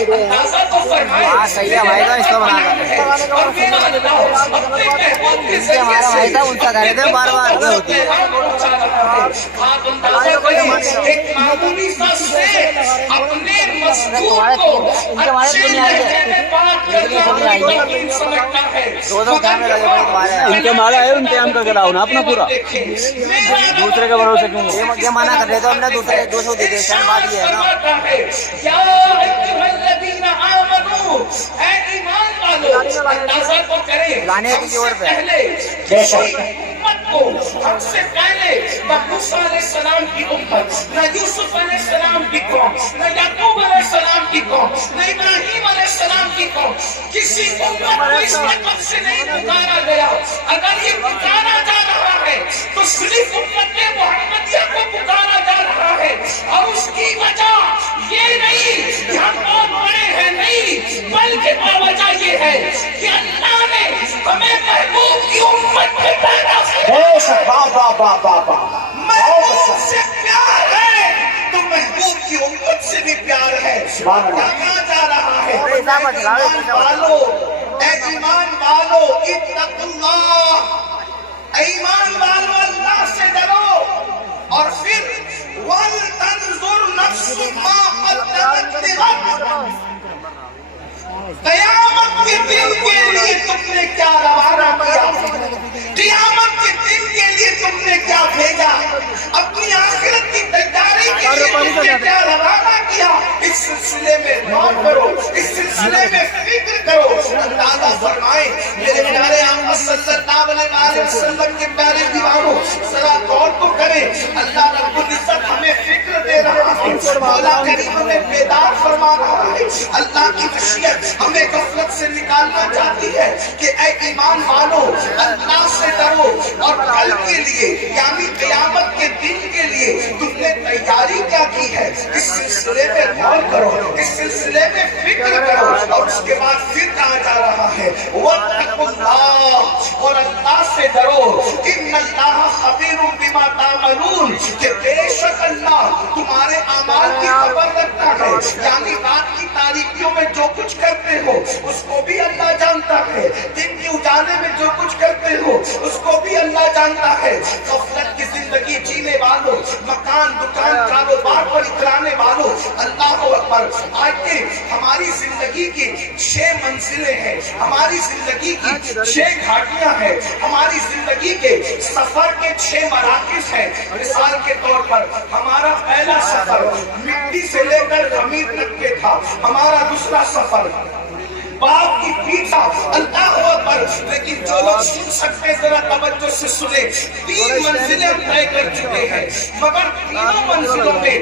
अंदाजा तो फरमाए सही है भाई, तो इसको बना और मेरा अल्लाह अपने महबूब के जरिए से उल्टा करे थे बार बार पैगाम पहुंचा रहा है। आप अंदाजा करें एक मामूली सा से अपने मजदूर को अच्छे लहजे में बात करना मुमकिन समझता है। इनके मारा है इंतजाम करके लाओ ना अपना पूरा, दूसरे के भरोसे क्यों? ये मना कर रहे तो हमने दूसरे 200 दे दिए, बात ये है ना। अंदाजा को करें लाने की जोर पे हमसे पहले मूसा अलैहिस्सलाम की उम्मत, न यूसुफ अलैहिस्सलाम की कौम, न याकूब अलैहिस्सलाम की कौम, न इब्राहीम अलैहिस्सलाम की कौम, किसी उम्मत को इस लक़ब से नहीं पुकारा गया। अगर ये पुकारा जा रहा है तो सिर्फ उम्मत मुहम्मदिया को पुकारा जा रहा है, और उसकी वजह ये नहीं कि हम बहुत बड़े हैं, नहीं, बल्कि वजह ये है कि अल्लाह ने हमें महबूब की उम्मत में पैदा किया। महबूब से प्यार है तो महबूब की उम्मत से भी प्यार है। कहा जा रहा है ईमान वालो इत्तकुल्लाह, ईमान वालो अल्लाह से डरो, और फिर वल तंजुर नफ्सु मा क़द्दमत लिग़द, क़यामत के दिन के लिए तुमने क्या रवाना किया, क़यामत के दिन के लिए तुमने क्या भेजा, अपनी आखिरत की तैयारी के लिए तुमने क्या रवाना किया। इस सिलसिले में गौर करो, इस सिलसिले में फिक्र करो। अंदाजा फरमाए मेरे प्यारे आका सल्लल्लाहु अलैहि वसल्लम के प्यारे दीवानों, जरा गौर तो करें। अल्लाह रब्बुल इज्जत हमें फिक्र दे रहा है, मौला करीम हमें बेदार फरमा रहा है। अल्लाह की मशीयत हमें गफलत से निकालना चाहती है कि ऐ ईमान वालों, अल्लाह से डरो, और कल के लिए यानी क़यामत के दिन के लिए तुमने तैयारी क्या की है, इस सिलसिले में गौर करो, इस सिलसिले में फिक्र करो। और उसके बाद फिर कहा जा रहा है वत्तकुल्लाह, और अल्लाह से डरो, इन्नल्लाह खबीरुम बिमा तामलून, कि बेशक अल्लाह तुम्हारे अमाल की खबर रखता है, यानी रात की तारीकियों में जो कुछ करते हो उसको भी अल्लाह जानता है, दिन के उजाले में जो कुछ करते हो उसको भी अल्लाह जानता है। गफलत की जिंदगी जीने वालों, मकान दुकान कारोबार पर इतराने वालों, अल्लाह अकबर। आज के हमारी जिंदगी की 6 मंजिलें हैं, हमारी जिंदगी की 6 घाटियां हैं, हमारी जिंदगी के सफर के 6 मराकिज़ हैं। मिसाल के तौर पर हमारा पहला सफर मिट्टी से लेकर खमीर तक के था, हमारा दूसरा सफर बाप की पीछा, अल्लाह अकबर। लेकिन जो लोग सुन सकते जरा तवज्जो से सुने, 3 मंजिलें हम तय कर चुके हैं, मगर तीनों मंजिलों में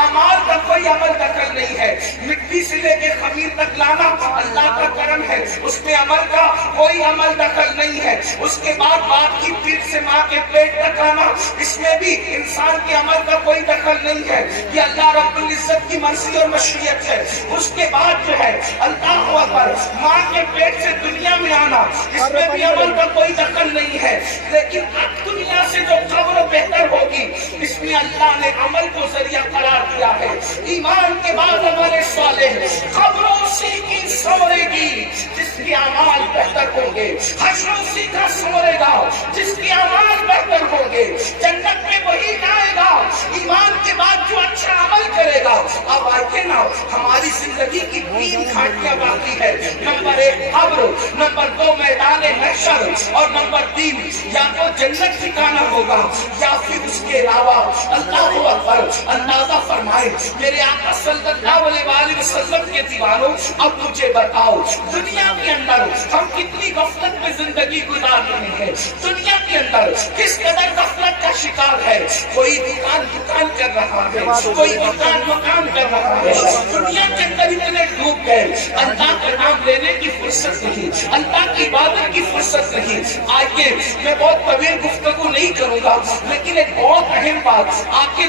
अमाल का कोई अमल दखल नहीं है। मिट्टी से लेके खमीर तक लाना अल्लाह का करम है, उसमें अमल का कोई अमल दखल नहीं है। उसके बाद बाप की पीठ से माँ के पेट तक आना, इसमें भी इंसान के अमल का कोई दखल नहीं है, ये अल्लाह रब्बुल इज्जत की मर्जी और मशीयत है। उसके बाद जो है अल्लाह अकबर, माँ के पेट से दुनिया में आना, इसमें भी अमल का कोई दखल नहीं है। लेकिन अब दुनिया से जो कब्र बेहतर होगी, इसमें अल्लाह ने अमल को जरिया करार दिया है। ईमान के बाद हमारे सालेह, कब्र उसी की संवरेगी जिसके अमाल बेहतर होंगे, हश्र उसी का संवरेगा जिसके अमाल बेहतर होंगे, जन्नत में वही जाएगा ईमान के बाद जो अच्छा अमल करेगा। अब आइए ना, हमारी जिंदगी की 3 घाटियां बाकी है। नंबर 1 कब्र, नंबर 2 मैदान महशर, और नंबर 3 या तो जन्नत ठिकाना होगा या फिर उसके अलावा। अल्लाह अकबर। अंदाजा फरमाए मेरे आका सल्लल्लाहु अलैहि वसल्लम के दीवानों, अब मुझे बताओ दुनिया के अंदर हम कितनी गफलत में जिंदगी गुजार रहे हैं। दुनिया के अंदर किस कदर गफलत का शिकार है। कोई दुकान कर रहा है, कोई मकान कर रहा है। दुनिया के अंदर इतने डूब गए, अल्लाह का नाम लेने की फुर्सत नहीं, अल्लाह की इबादत की फुर्सत नहीं। आगे मैं बहुत तवील गुफ्तगू नहीं करूंगा, लेकिन एक बहुत अहम बात आपके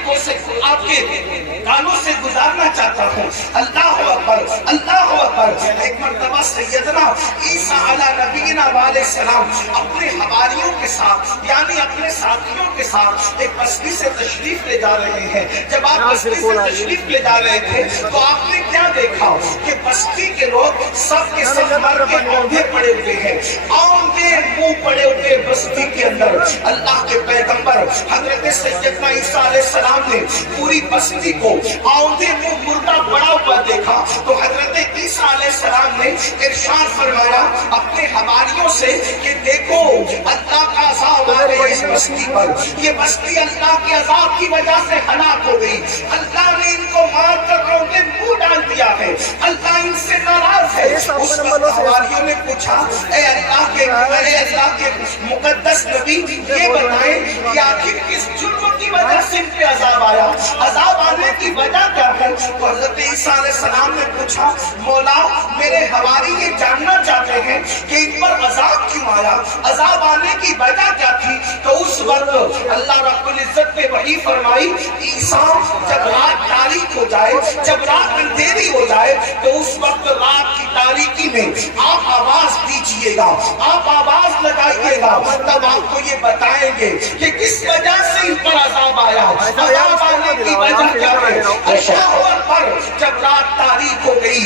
कानों से गुजारना चाहता हूँ। अल्लाह अकबर, अल्लाह अकबर। एक मर्तबा सैयदना ईसा अला नबीना अलैहिस्सलाम अपने हवारियों के साथ यानी अपने साथियों के साथ एक बस्ती से तशरीफ ले जा रहे हैं। जब आप बस्ती से तशरीफ ले जा रहे थे तो आपने क्या देखा कि بستی کے لوگ سب کے سب مر کے اوندھے پڑے ہوئے ہیں، اوندھے منہ پڑے ہوئے بستی کے اندر۔ اللہ کے پیغمبر حضرت سیدنا عیسیٰ علیہ السلام نے پوری بستی کو اوندھے منہ مردہ پڑا ہوا دیکھا تو حضرت عیسیٰ علیہ السلام نے ارشاد فرمایا اپنے حواریوں سے کہ دیکھو اللہ کا عذاب آ گیا اس بستی پر، یہ بستی اللہ کے عذاب کی وجہ سے ہلاک ہو گئی، اللہ نے ان کو مار کر روندے منہ ڈال دیا ہے، اللہ ان سے ناراض ہے۔ اس وقت حواریوں نے پوچھا اے اللہ کے مقدس نبی یہ بتائیں کہ آخر کس جرم کی وجہ سے ان پہ عذاب آیا، عذاب آنے کی وجہ کیا ہے؟ تو حضرت عیسیٰ علیہ السلام نے پوچھا مولا میرے حواری یہ جاننا چاہتے ہیں کہ ان پر عذاب کیوں آیا، عذاب آنے کی وجہ کیا تھی؟ تو اس وقت اللہ رب العزت نے وحی فرمائی عیسیٰ جب رات تاریک ہو جائے، جب رات اندھیری ہو جائے تو اس وقت رات کی تاریکی میں آپ آواز دیجئے گا، آپ آواز لگائیے گا، تب آپ کو یہ بتائیں گے کہ کس وجہ سے ان پر عذاب آیا، عذاب آنے کی وجہ کیا ہے۔ اللہ پر جب رات تاریک ہو گئی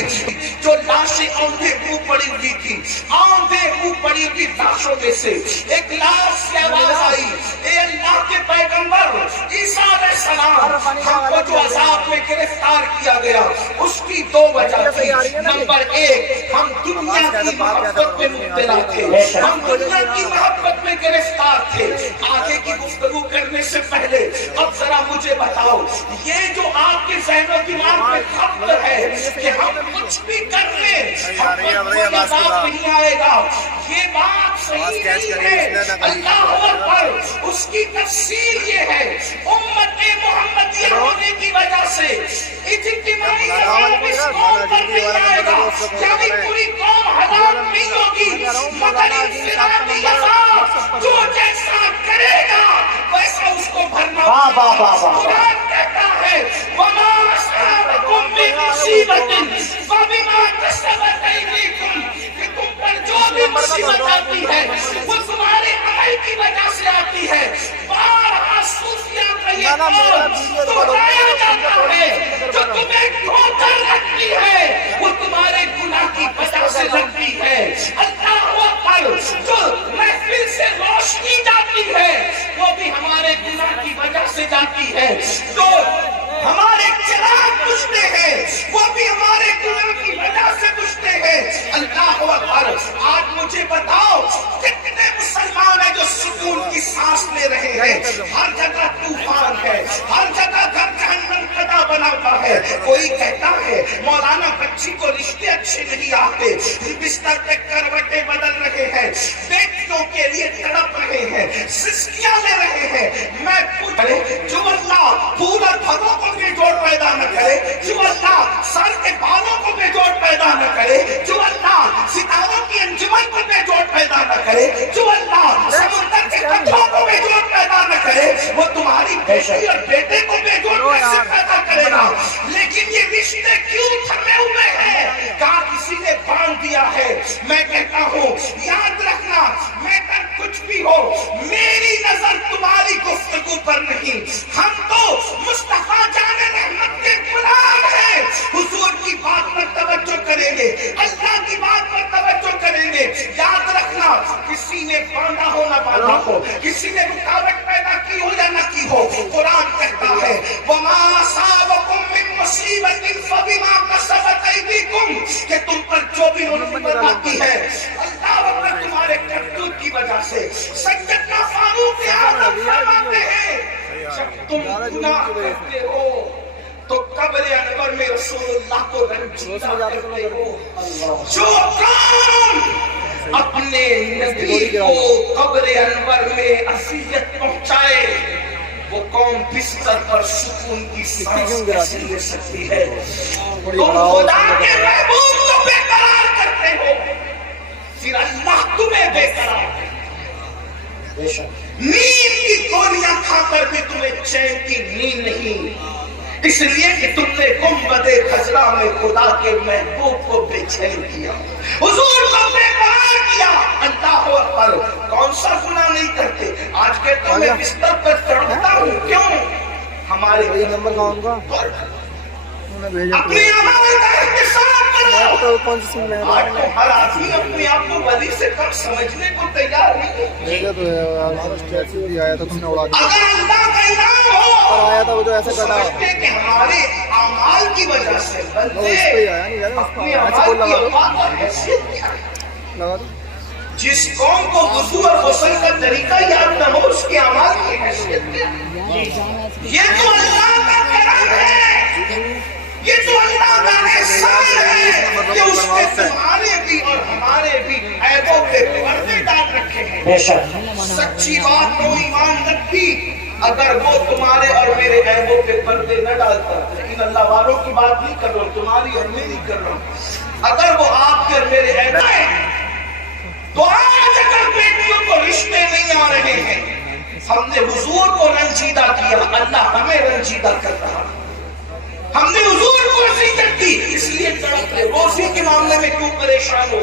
جو لاشیں اوندھے منہ پڑی ہوئی تھی، اوندھے منہ پڑی ہوئی لاشوں میں سے ایک لاش سے آواز آئی اے اللہ کے پیغمبر عیسیٰ علیہ السلام ہم کو جو عذاب میں گرفتار کیا گیا اس کی دو وجہ تھی، نمبر ایک ہم دنیا کی محبت میں مبتلا تھے، ہم دنیا کی محبت میں گرفتار تھے۔ آگے کی گفتگو کرنے سے پہلے اب ذرا مجھے بتاؤ یہ جو آپ کے ذہن و دماغ میں خبر ہے کہ ہم کچھ بھی کر لیں ہم پر کوئی عذاب نہیں آئے گا، یہ بات صحیح نہیں ہے۔ اللہ اکبر، اس کی تفسیر یہ ہے امت محمدیہ ہونے کی وجہ سے اجتماعی عذاب اس قوم پر نہیں آئے گا، یعنی پوری قوم ہلاک نہیں ہوگی، مگر انفرادی عذاب جو جیسا کرے گا ویسا اس کو بھرنا ہوگا۔ قرآن کہتا ہے وَمَا أَصَابَكُم مِّن مُّصِيبَةٍ فَبِمَا كَسَبَتْ أَيْدِيكُم، کہ تم پر جو بھی مصیبت آتی ہے وہ تمہارے عمل کی وجہ سے آتی ہے۔ بارہا صوفیہ کا یہ قول دہرایا جاتا ہے جو تمہیں دھو کر رکھتی ہے وہ تمہارے گناہ کی وجہ سے لگتی ہے۔ اللہ اکبر، جو محفل سے روشنی جاتی ہے وہ بھی ہمارے گناہ کی وجہ سے جاتی ہے، تو ہمارے چراغ بجھتے ہیں وہ بھی ہمارے گناہ کی وجہ سے بجھتے ہیں۔ اللہ اکبر، آج مجھے بتاؤ کتنے مسلمان ہیں جو سکون کی سانس لے رہے ہیں، ہر جگہ طوفان ہے، ہر جگہ گھر جہنم کا بنا ہوا ہے۔ کوئی کہتا ہے مولانا بچی کو رشتے اچھے نہیں آتے، بستر پہ کروٹیں بدل رہے ہیں، بیٹیوں کے لیے تڑپ رہے ہیں، سسکیاں لے رہے ہیں۔ میں پوچھ جو اللہ پورا دھگوں کو بے جوڑ پیدا نہ کرے، جو اللہ سر کے بالوں کو بے جوڑ پیدا نہ کرے، جو اللہ ستاروں کی انجمن کو بے جوڑ پیدا نہ کرے، جو اللہ سمندر کے قطروں کو بے جوڑ پیدا نہ کرے، وہ تمہاری بیٹی اور بیٹے کو بے جوڑ کیسے پیدا کرے گا؟ لیکن یہ رشتے کیوں تھمے ہوئے ہیں؟ کہاں کسی نے باندھ دیا ہے؟ میں کہتا ہوں یاد رکھنا میٹر کچھ بھی ہو، میری نظر تمہاری گفتگو پر نہیں، ہم تو مصطفیٰ جان رحمت کے غلام ہیں، حضور کی بات پر توجہ کریں گے، اللہ کی بات پر توجہ کریں گے۔ یاد رکھنا کسی نے باندھا ہو نہ باندھا ہو، کسی نے رکاوٹ پیدا کی ہو یا نہ کی ہو، قرآن کہتا ہے وَمَا أَصَابَكُم مِّن مُّصِيبَةٍ فَبِمَا كَسَبَتْ أَيْدِيكُم، کہ تم پر جو بھی مصیبت آتی ہے اللہ اکبر تمہارے کرتوت کی وجہ سے۔ سیدنا فاروق اعظم فرماتے ہیں جب تم گناہ کرتے ہو تو قبر انور میں رسول اللہ کو رنجیدہ کرتے ہو۔ جو قوم اپنے نبی کو قبر انور میں اذیت پہنچائے وہ قوم بستر پر سکون کی سانس کیسے لے سکتی ہے؟ تم خدا کے محبوب کو بے قرار کرتے ہو پھر اللہ تمہیں بے قرار کرے۔ نیند کی گولیاں کھا کر بھی تمہیں چین کی نیند نہیں، اس لیے کہ تم نے گنبد خضرا میں خدا کے محبوب کو بے چین کیا، حضور کو بے قرار کیا۔ اللہ اکبر، کون سا گناہ نہیں کرتے؟ آج کے تو میں بستر پر تڑپتا ہوں، کیوں؟ ہمارے نمبر اپنے اعمال کا احتساب کرو، तो कौन सी सिम लेना आज तो हर आदमी अपने आप को वली से कम समझने को तैयार नहीं है। भेजा तो है स्टैचू भी आया था, तुमने उड़ा दिया। अगर अल्लाह का इनाम हो और आया था वो जो ऐसे कटा समझते कि हमारे अमाल की वजह से वो बंदे इस पे ही आया नहीं जाने अपने उसका ऐसे अमाल बोल की लगा दो औकात और हैसियत क्या है। लगा दो। जिस कौम को वुज़ू और गुस्ल का तरीका याद न हो उसके अमाल की हैसियत क्या है। ये तो अल्लाह का करम है, ये तो अल्लाह का एहसान है कि उसने तुम्हारे भी और हमारे भी ऐबों पे पर्दे डाल रखे हैं। बेशक सच्ची बात तो ईमान रखी अगर वो तुम्हारे और मेरे ऐबों पे पर्दे न डालता, लेकिन अल्लाह वालों की बात नहीं कर रहा हूँ, तुम्हारी और मेरी कर रहा हूँ। अगर वो आपके और मेरे ऐब तो आज अगर बेटियों को रिश्ते नहीं आ रहे हैं, हमने हुजूर को रंजीदा किया, अल्लाह हमें रंजीदा कर रहा। हमने हुजूर को अज़ियत दी, इसलिए तड़प रहे। रोज़ी के मामले में क्यों परेशान हो,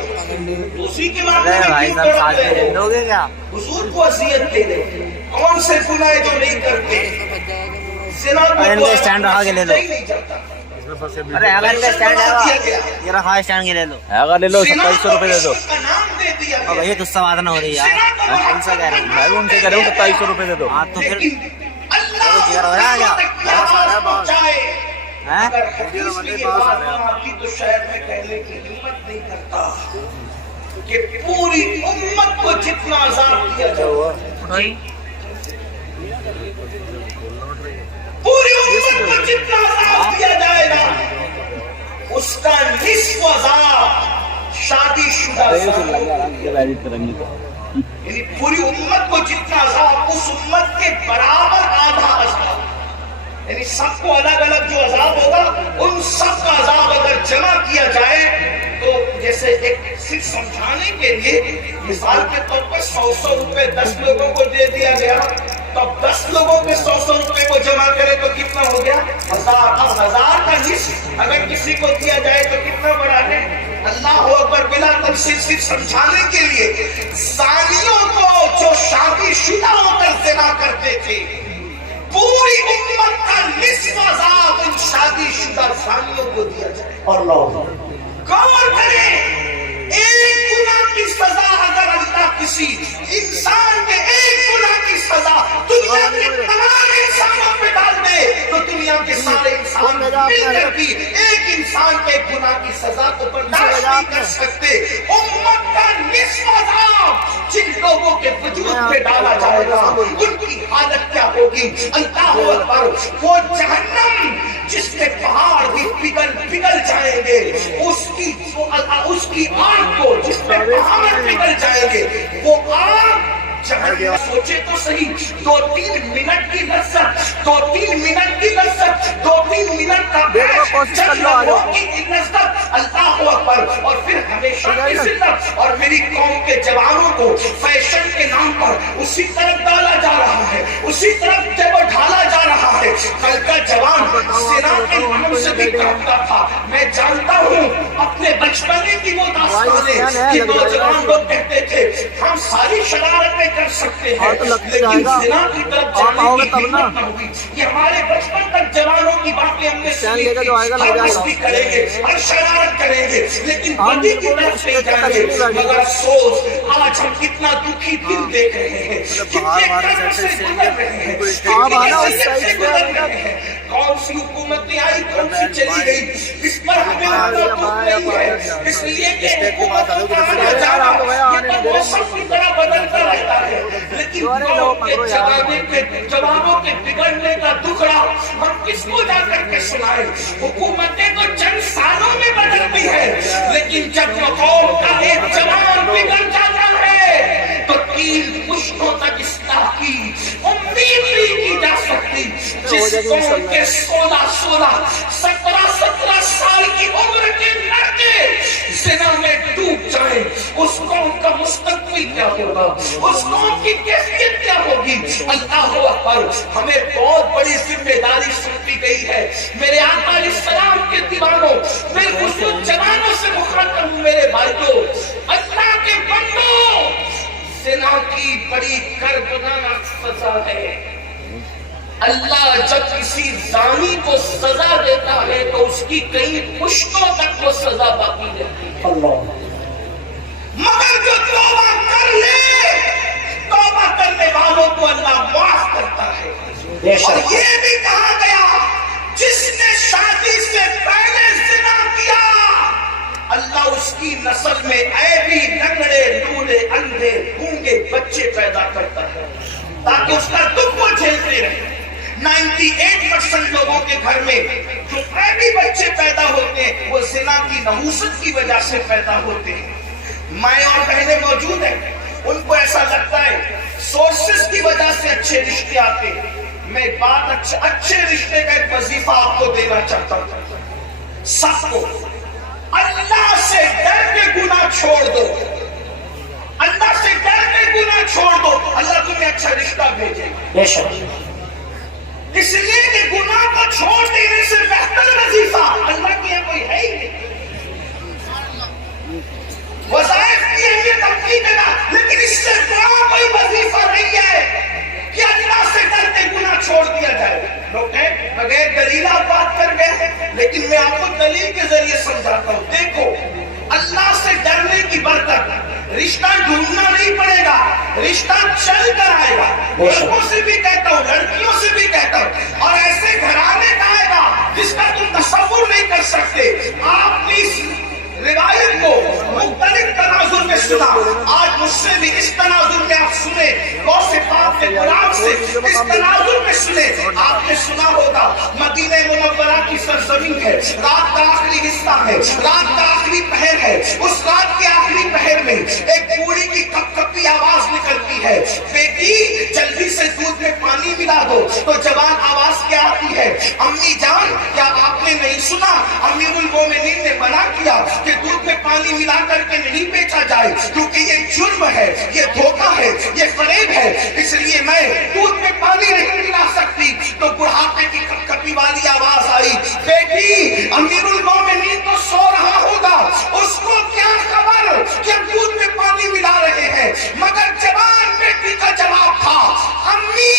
रोज़ी के मामले में क्यों तड़प रहे हो, लोगे क्या? हुजूर को अज़ियत दे रहे। कौन से गुनाह जो नहीं करते, ज़िना को इनके स्टैंड रखा के ले लो। नहीं जाता। अरे अगर इनका स्टैंड है ये रखा है, स्टैंड के ले लो। अगर ले लो 2700 रुपए दे दो। का नाम दे दिया अब ये तुझसे बात ना हो रही यार, मैं उनसे कह रहा हूँ, मैं भी उनसे कह रहा हूँ 2700 रुपए दे दो। हाँ तो फिर अल्लाह जिगर हो रहा है क्या? हैं? अगर हदीस में ये बात ना आती तो शायद मैं कहने की हिम्मत नहीं करता कि पूरी उम्मत को जितना अज़ाब दिया जाए, पूरी उम्मत को जितना अज़ाब दिया जाएगा उसका निस्फ अज़ाब शादीशुदा यानी पूरी उम्मत को जितना अज़ाब, उस उम्मत के बराबर आधा अज़ाब, यानी सबको अलग अलग जो अज़ाब होगा उन सब का अज़ाब अगर जमा किया जाए तो जैसे एक सिर्फ समझाने के लिए मिसाल के तौर पर 100 रुपए 10 लोगों को दे दिया गया, तो अब 10 लोगों पे 100 रुपए को जमा करें तो कितना हो गया 1000। अब 1000 का निस्फ अगर किसी को दिया जाए तो कितना बड़ा है। अल्लाह अकबर, बिला तफसील सिर्फ समझाने के लिए, ज़ानियों को जो शादीशुदा होकर ज़िना करते थे पूरी उम्मत का निस्फ अज़ाब उन शादीशुदा ज़ानियों को दिया जाए। और गौर करें, एक गुनाह की सजा अगर अल्लाह किसी इंसान के एक गुनाह की सजा दुनिया के तमाम इंसानों पे डाल दे तो दुनिया के सारे इंसान मिलकर भी एक इंसान के गुनाह की सजा को बर्दाश्त नहीं कर सकते। उम्मत का निस्फ अज़ाब जिन लोगों के वजूद पे डाला जाएगा उनकी हालत क्या होगी। अल्लाह अकबर, वो जहन्नम जिसके पहाड़ भी पिघल जाएंगे, उसकी आग को जिसमें पहाड़ पिघल जाएंगे, वो आग जहन्नम, सोचे तो सही, 2-3 मिनट की लज्जत, 2-3 मिनट की लज्जत, 2-3 मिनट का लज्जत, अल्लाह अकबर, और फिर हमेशा की जिल्लत। और मेरी कौम के जवानों को फैशन के नाम पर उसी तरफ डाला जा रहा है, उसी तरफ जब ढाला जा रहा है। कल का जवान सेना के नाम से भी कांपता था। मैं जानता हूँ अपने बचपने की वो दास्तानें कि नौजवान लोग कहते थे हम सारी शरारतें कर सकते हैं, लेकिन ज़िना की तरफ जाने की हिम्मत न होगी। ये हमारे बचपन तक जवानों की बातें हमने सुनी थी, हम मस्ती करेंगे और शरारत करेंगे, लेकिन बदी की तरफ नहीं जाएंगे। मगर अफसोस आज हम कितना दुखी दिन देख रहे हैं, कितने कर्म से गुजर रहे हैं, कितनी अज़ियत से गुजर रहे हैं। कौन सी हुकूमतें आई, कौन सी चली गई, इस पर हमें दुख नहीं है, इसलिए कि हुकूमतों का आना जाना ये तो मौसम की तरह बदलता रहता है। लेकिन जवानों के बिगड़ने का दुखड़ा हम किसको जाकर के सुनाए। हुकूमतें तो चंद सालों में बदलती है, लेकिन जब कौम का एक जवान बिगड़ जाता है तो 3 पुश्तों तक इस्लाह की उम्मीद नहीं की जा सकती। जिस कौम के 16, 17 साल की उम्र के लड़के ज़िना में डूब जाए, उस कौम का मुस्तकबिल क्या होगा, उस कौम की कैफियत क्या होगी। अल्लाह अकबर, हमें बहुत बड़ी जिम्मेदारी सौंपी गई है। मेरे आका अलैहिस्सलाम के दीवानों, मेरे बुजुर्ग जवानों से मुखातिब हूं, मेरे भाइयों, अल्लाह के बंदों, ज़िना की बड़ी कर्बनाक सजा है। اللہ جب کسی زانی کو سزا دیتا ہے تو اس کی کئی پشتوں تک وہ سزا باقی رہتی ہے، مگر جو توبہ کر لے، توبہ کرنے والوں کو اللہ معاف کرتا ہے۔ اور یہ بھی کہا گیا جس نے شادی سے پہلے زنا کیا اللہ اس کی نسل میں عیبی، لنگڑے، لولے، اندھے، گونگے بچے پیدا کرتا ہے تاکہ اس کا دکھ وہ جھیلتے رہے۔ 98% لوگوں کے گھر میں جو عیبی بچے پیدا ہوتے ہیں وہ زنا کی نحوست کی وجہ سے پیدا ہوتے ہیں۔ مائیں اور بہنیں موجود ہیں، ان کو ایسا لگتا ہے سورسز کی وجہ سے اچھے رشتے آتے ہیں۔ میں بات اچھے رشتے کا ایک وظیفہ آپ کو دینا چاہتا ہوں، سب کو اللہ سے ڈر کے گناہ چھوڑ دو، اللہ سے ڈر کے گناہ چھوڑ دو، اللہ تمہیں اچھا رشتہ بھیجے گا۔ اس لیے کہ گناہ کو چھوڑ دینے سے بہتر وظیفہ اللہ کے یہاں کوئی ہے ہی نہیں۔ وظائف کی اہمیت اپنی جگہ، لیکن اس سے بڑا کوئی وظیفہ نہیں ہے کہ اللہ سے ڈر کے گناہ چھوڑ دیا جائے۔ لوگ کہیں بغیر دلیل آپ بات کر گئے، لیکن میں آپ کو دلیل کے ذریعے سمجھاتا ہوں۔ دیکھو، اللہ سے ڈرنے کی برکت رشتہ ڈھونڈنا نہیں پڑے گا، رشتہ چل کر آئے گا۔ لڑکوں سے بھی کہتا ہوں، لڑکیوں سے بھی کہتا ہوں، اور ایسے گھرانے کا آئے گا جس کا تم تصور نہیں کر سکتے۔ آپ اس روایت کو مختلف تناظر میں سنا، آج مجھ سے بھی اس تناظر میں آپ سنیں، غوث پاک کے قرآن سے اس تناظر میں سنیں۔ آپ نے سنا ہوگا مدینہ منورہ کی سرزمین ہے، رات کا آخری حصہ ہے، رات کا آخری پہر ہے، اس رات کے آخری پہر میں ایک بوڑھی کی کپ کپی آواز نکلتی ہے، بیٹی جلدی سے دودھ میں پانی ملا دو۔ تو جوان آواز کیا آتی ہے، امی جان کیا آپ نے نہیں سنا امیر المومنین نے منع کیا کہ دودھ میں پانی ملا کر کے نہیں بیچا جائے، کیونکہ یہ جرم ہے، یہ دھوکہ ہے، یہ فریب ہے، اس لیے میں دودھ میں پانی نہیں ملا سکتی۔ تو بڑھاپے کی کپکپی والی آواز آئی، بیٹی امیر المومنین تو سو رہا ہوگا، اس کو کیا خبر کہ ہم دودھ میں پانی ملا رہے ہیں۔ مگر جوان بیٹی کا جواب تھا، امی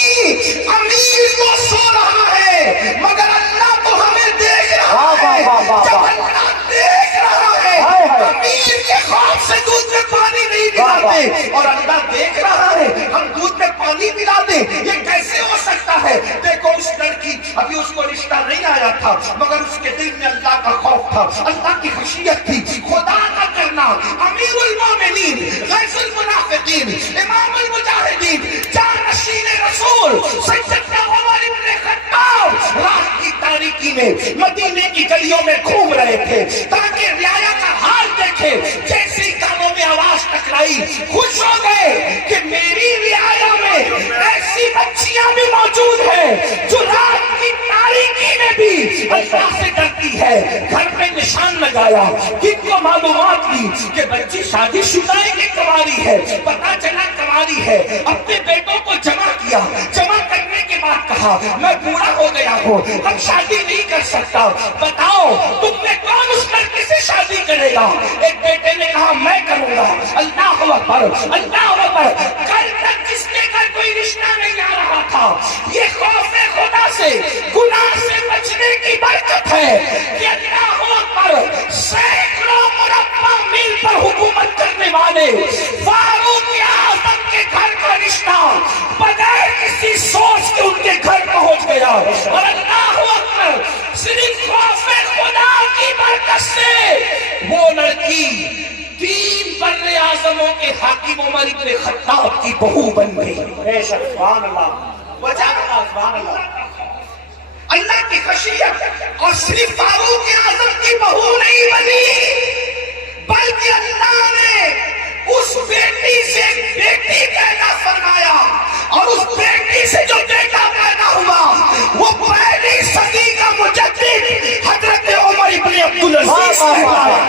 امیر تو سو رہا ہے مگر اللہ تو ہمیں دیکھ رہا ہے۔ جب اللہ دیکھ رہا ہے امیر کے خوف سے دودھ میں پانی نہیں ملاتے، اور اللہ دیکھ رہا ہے ہم دودھ میں پانی ملا دیں، یہ کیسے ہو سکتا ہے؟ دیکھو اس لڑکی، ابھی اس کو رشتہ نہیں آیا تھا، مگر اس کے دل میں اللہ کا خوف تھا، اللہ کی خشیت تھی، خدا کا کرنا۔ امیر المومنین، غیث المنافقین، امام المجاہدین، جانشین رسول سیدنا عمر بن خطاب رات کی تاریکی میں مدینے کی گلیوں میں گھوم رہے تھے تاکہ رعایا کا حال دیکھے۔ جیسی کانوں میں آواز ٹکرائی، خوش ہو گئے کہ میری رعایا میں ایسی بچیاں بھی موجود ہیں جو رات کی تاریکی میں بھی اللہ سے ڈرتی ہے۔ گھر پہ نشان لگایا، کن کو معلومات دی کہ بچی شادی شدہ ہے کہ کنواری ہے، پتا چلا کنواری ہے۔ اپنے بیٹوں کو جمع کیا، جمع کرنے کے بعد کہا میں بوڑھا ہو گیا ہوں، اب شادی نہیں کر سکتا، بتاؤ تم میں کون اس لڑکی سے شادی کرے گا؟ ایک بیٹے نے کہا میں کروں گا۔ اللہ اکبر، اللہ اکبر۔ کل تک جس کے گھر کوئی رشتہ نہیں آ رہا تھا، یہ خوف خدا سے، گناہ سے بچنے کی برکت ہے کہ اللہ اکبر سینکڑوں مربع میل پر حکومت کرنے والے فاروق اعظم کے گھر کا رشتہ بغیر کسی سوچ کے ان کے گھر پہنچ گیا، اور اللہ اکبر صرف خوف خدا کی برکت سے وہ لڑکی 3 بر اعظموں کے حاکم عمر بن خطاب کی بہو بن گئی۔ سبحان اللہ، وجہ سبحان اللہ، اللہ کی خشیت۔ اور صرف فاروق اعظم کی بہو نہیں بنی، بلکہ اللہ نے اس بیٹی سے ایک بیٹی پیدا فرمایا، اور اس بیٹی سے جو بیٹا پیدا ہوا وہ پہلی صدی کا مجدد حضرت عمر بن عبدالعزیز کہلایا۔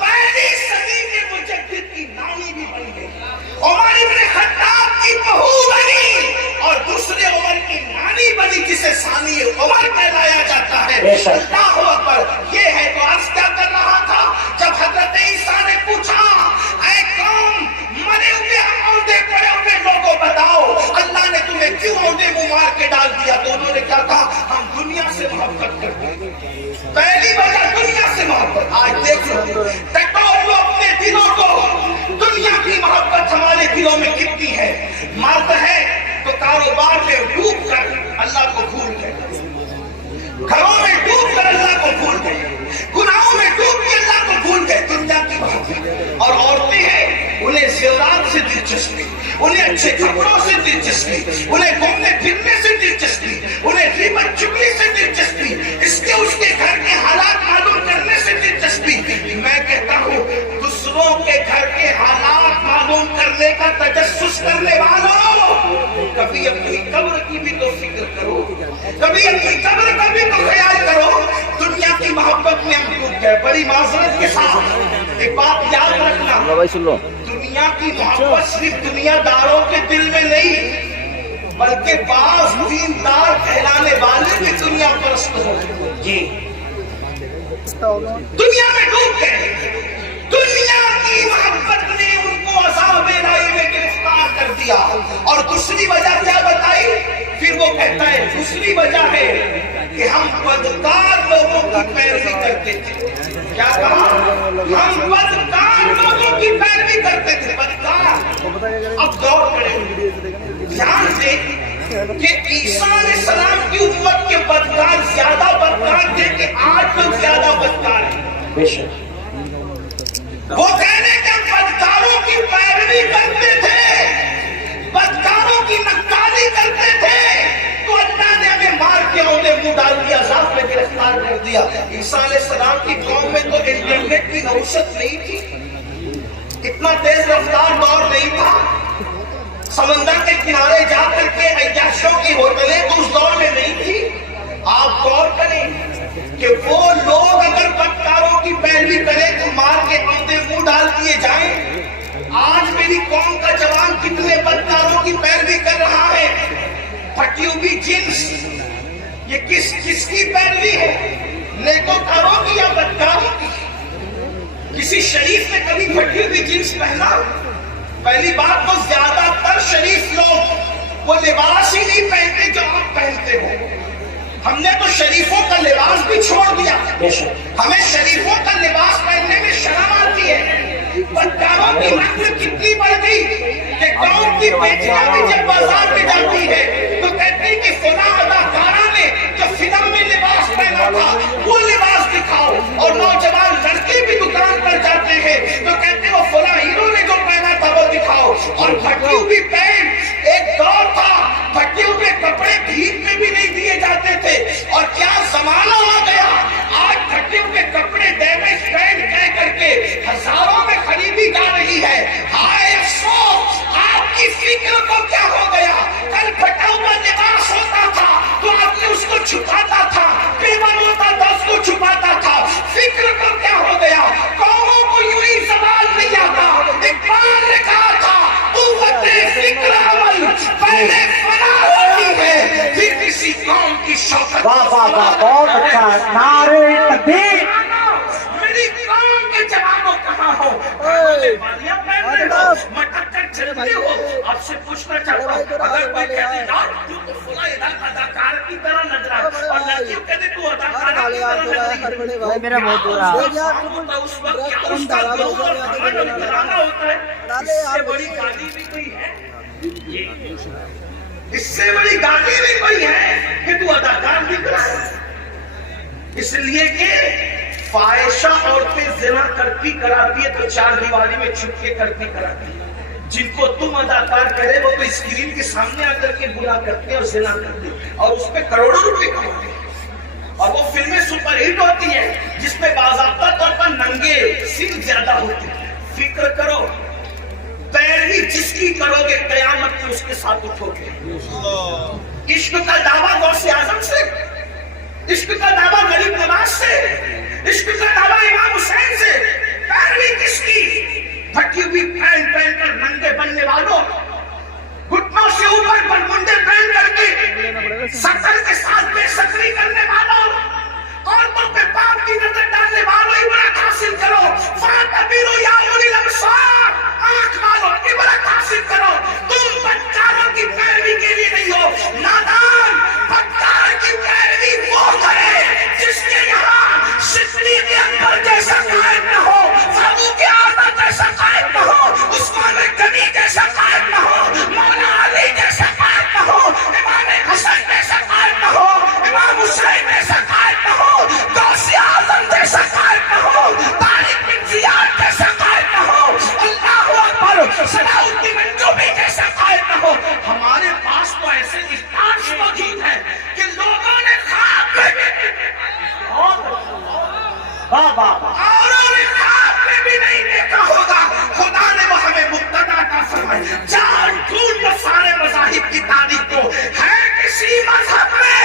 پہلی صدی کے مجدد کی نانی بھی بن گئی، عمر بن خطاب کی بہو بنی، اور دوسرے عمر کی نانی بنی جسے ثانی عمر کہلایا جاتا ہے۔ اللہ اکبر۔ یہ ہے تو عرض کیا کر رہا تھا، جب حضرت عیسیٰ نے پوچھا اے قوم دنیا سے محبت کرتے ہیں. پہلی وجہ دنیا سے محبت. آج دیکھ لو ٹٹول لو اپنے دلوں کو, دنیا کی محبت ہمارے دلوں میں کتنی ہے. مرد ہے تو کاروبار میں ڈوب کر اللہ کو بھول گئے, گھروں میں ڈوب کر اللہ کو بھول گئے, گناہوں میں ڈوب کے اللہ کو بھول گئے. دنیا کی محبت. اور عورتیں ہیں انہیں زیورات سے دلچسپی, انہیں اچھے کپڑوں سے دلچسپی, انہیں گھومنے پھرنے سے دلچسپی, انہیں غیبت چگلی سے دلچسپی, اس کے گھر کے حالات معلوم کرنے سے دلچسپی. میں کہتا ہوں دوسروں کے گھر کے حالات معلوم کرنے کا تجسس کرنے والوں, کبھی اپنی قبر کی بھی تو فکر کرو, کبھی اپنی قبر کا بھی تو خیال کرو. دنیا کی محبت میں ہم ڈوب گئے. بڑی معذرت کے ساتھ ایک بات یاد رکھنا, دنیا کی محبت صرف دنیا داروں کے دل میں نہیں, بلکہ بعض دیندار کہلانے والے بھی دنیا پرست ہو. جی دنیا میں ڈوب گئے. دنیا کی محبت نے ان کو عذاب الہی میں گرفتار کر دیا. اور دوسری وجہ کیا بتائی, پھر وہ کہتا ہے دوسری وجہ ہے کہ ہم بدکار لوگوں کی پیروی کرتے تھے. کیا کہا, ہم بدکار لوگوں کی پیروی کرتے تھے. بدکار. اب غور کریں, دھیان سے کہ عیسیٰ علیہ السلام کی امت کے بدکار زیادہ بدکار تھے کہ آج لوگ زیادہ بدکار ہیں. وہ کہنے کے بدکاروں کی پیروی کرتے تھے, بدکاروں کی نکالی کرتے تھے, تو اللہ نے ہمیں مار کے انہیں منہ ڈال دیا, عذاب میں گرفتار کر دیا. عیسیٰ علیہ السلام کی قوم میں تو انٹرنیٹ کی نوسط نہیں تھی, اتنا تیز رفتار دور نہیں تھا. سمندر کے کنارے جا کر کے عیاشوں کی ہوٹلیں تو اس دور میں نہیں تھی. آپ غور کریں کہ وہ لوگ اگر بدکاروں کی پیروی کریں تو مار کے اندھے منہ ڈال دیے جائیں. آج میری قوم کا جوان کتنے بدکاروں کی پیروی کر رہا ہے. پھٹی ہوئی جنس, یہ کس کی پیروی ہے, نیکوکاروں کی یا بدکاروں کی. کسی شریف نے کبھی پھٹی ہوئی جنس پہنا؟ پہلی بات تو زیادہ تر شریف لوگ وہ لباس ہی نہیں پہنتے جو آپ پہنتے ہو. ہم نے تو شریفوں کا لباس بھی چھوڑ دیا, ہمیں شریفوں کا لباس پہننے میں شرم آتی ہے. بدکاروں کی نقل کتنی بڑھ گئی کہ قوم کی بیٹیاں بھی جب بازار میں جاتی ہے تو کہتی کہ فلاں اداکارہ نے جو فلم میں لباس پہنا تھا وہ لباس دکھاؤ. اور نوجوان لڑکے بھی دکان پر جاتے ہیں تو کہتے وہ فلاں ہیرو نے جو پہنا تھا وہ دکھاؤ. اور پھٹی ہوئی پینٹ, ایک دور تھا پھٹے ہوئے کپڑے بھیک میں بھی نہیں دیے جاتے تھے, اور کیا زمانہ ہو گیا. آج پھٹے ہوئے کپڑے ڈیمیج پینٹ کہہ کر کے ہزاروں میں خریدی جا رہی ہے. ہائے افسوس, آپ کی فکر کو کیا ہو گیا. کل پھٹا ہوا لباس ہوتا تھا تو آپ نے اس کو چھپاتا تھا, پیمن ہوتا تھا اس کو چھپاتا تھا. فکر کو کیا ہو گیا. قوموں کو یوں ہی سوال نہیں آتا. اقبال نے کہا تھا قوت فکر عمل پہلے فنا ہوتی ہے پھر کسی قوم کی شوکت. واہ واہ واہ, بہت اچھا. نعرے تکبیر. میری قوم کے جوانوں کہاں ہو, مٹک کر چلتے ہو. آپ سے پوچھنا چاہتا ہوں, اگر کوئی کہتے یار تو فلاں اداکار کی طرح نظر آ, اور لڑکیوں کہتے تو اداکار کی طرح نظر آ, میرا بہت برا. اس وقت کیا اس کا گروہ اور کھانا کرانا ہوتا ہے. اس سے بڑی گالی بھی کوئی ہے, اس سے بڑی گالی بھی کوئی ہے کہ تو اداکار دکھ رہا ہے. اس لیے کہ فاحشہ عورتیں زنا کرتی کراتی ہے تو چار دیوالی میں چھپ کے کرتی کراتی ہے. جن کو تم اداکار کرے وہ تو اسکرین کے سامنے آ کر کے گناہ کرتے اور زنا کرتے اور اس پہ کروڑوں روپے کماتے ہیں. اور وہ فلمیں سپر ہٹ ہوتی ہیں جس میں باضابطہ طور پر ننگے سین زیادہ ہوتے ہیں. فکر کرو, پیروی جس کی کرو گے قیامت میں اس کے ساتھ اٹھو گے. عشق کا دعویٰ غوث اعظم سے, عشق کا دعویٰ غریب نواز سے, عشق کا دعویٰ امام حسین سے. پیروی کس کی. پھٹی ہوئی پہن پہن کر ننگے بننے والوں, گھٹنوں سے اوپر پر منڈے پہن کر کے سطر کے ساتھ بے شکری کرنے والوں, عورتوں پہ پاپ کی نظر ڈالنے والوں, عبرت حاصل کرو. فَاعْتَبِرُوا يَا أُولِي الْأَبْصَارِ, آنکھ والوں عبرت حاصل کرو. تم بدکاروں کی پیروی کے لیے نہیں ہو. نادان, بدکار کی پیروی وہ वाह वाह वाह। औरों ने ख्वाब में भी नहीं देखा होगा। खुदा ने वो हमें मुक्तदा का फरमाया। चार ढूंढ सारे मज़ाहिब की तारीख को, है किसी मजहब में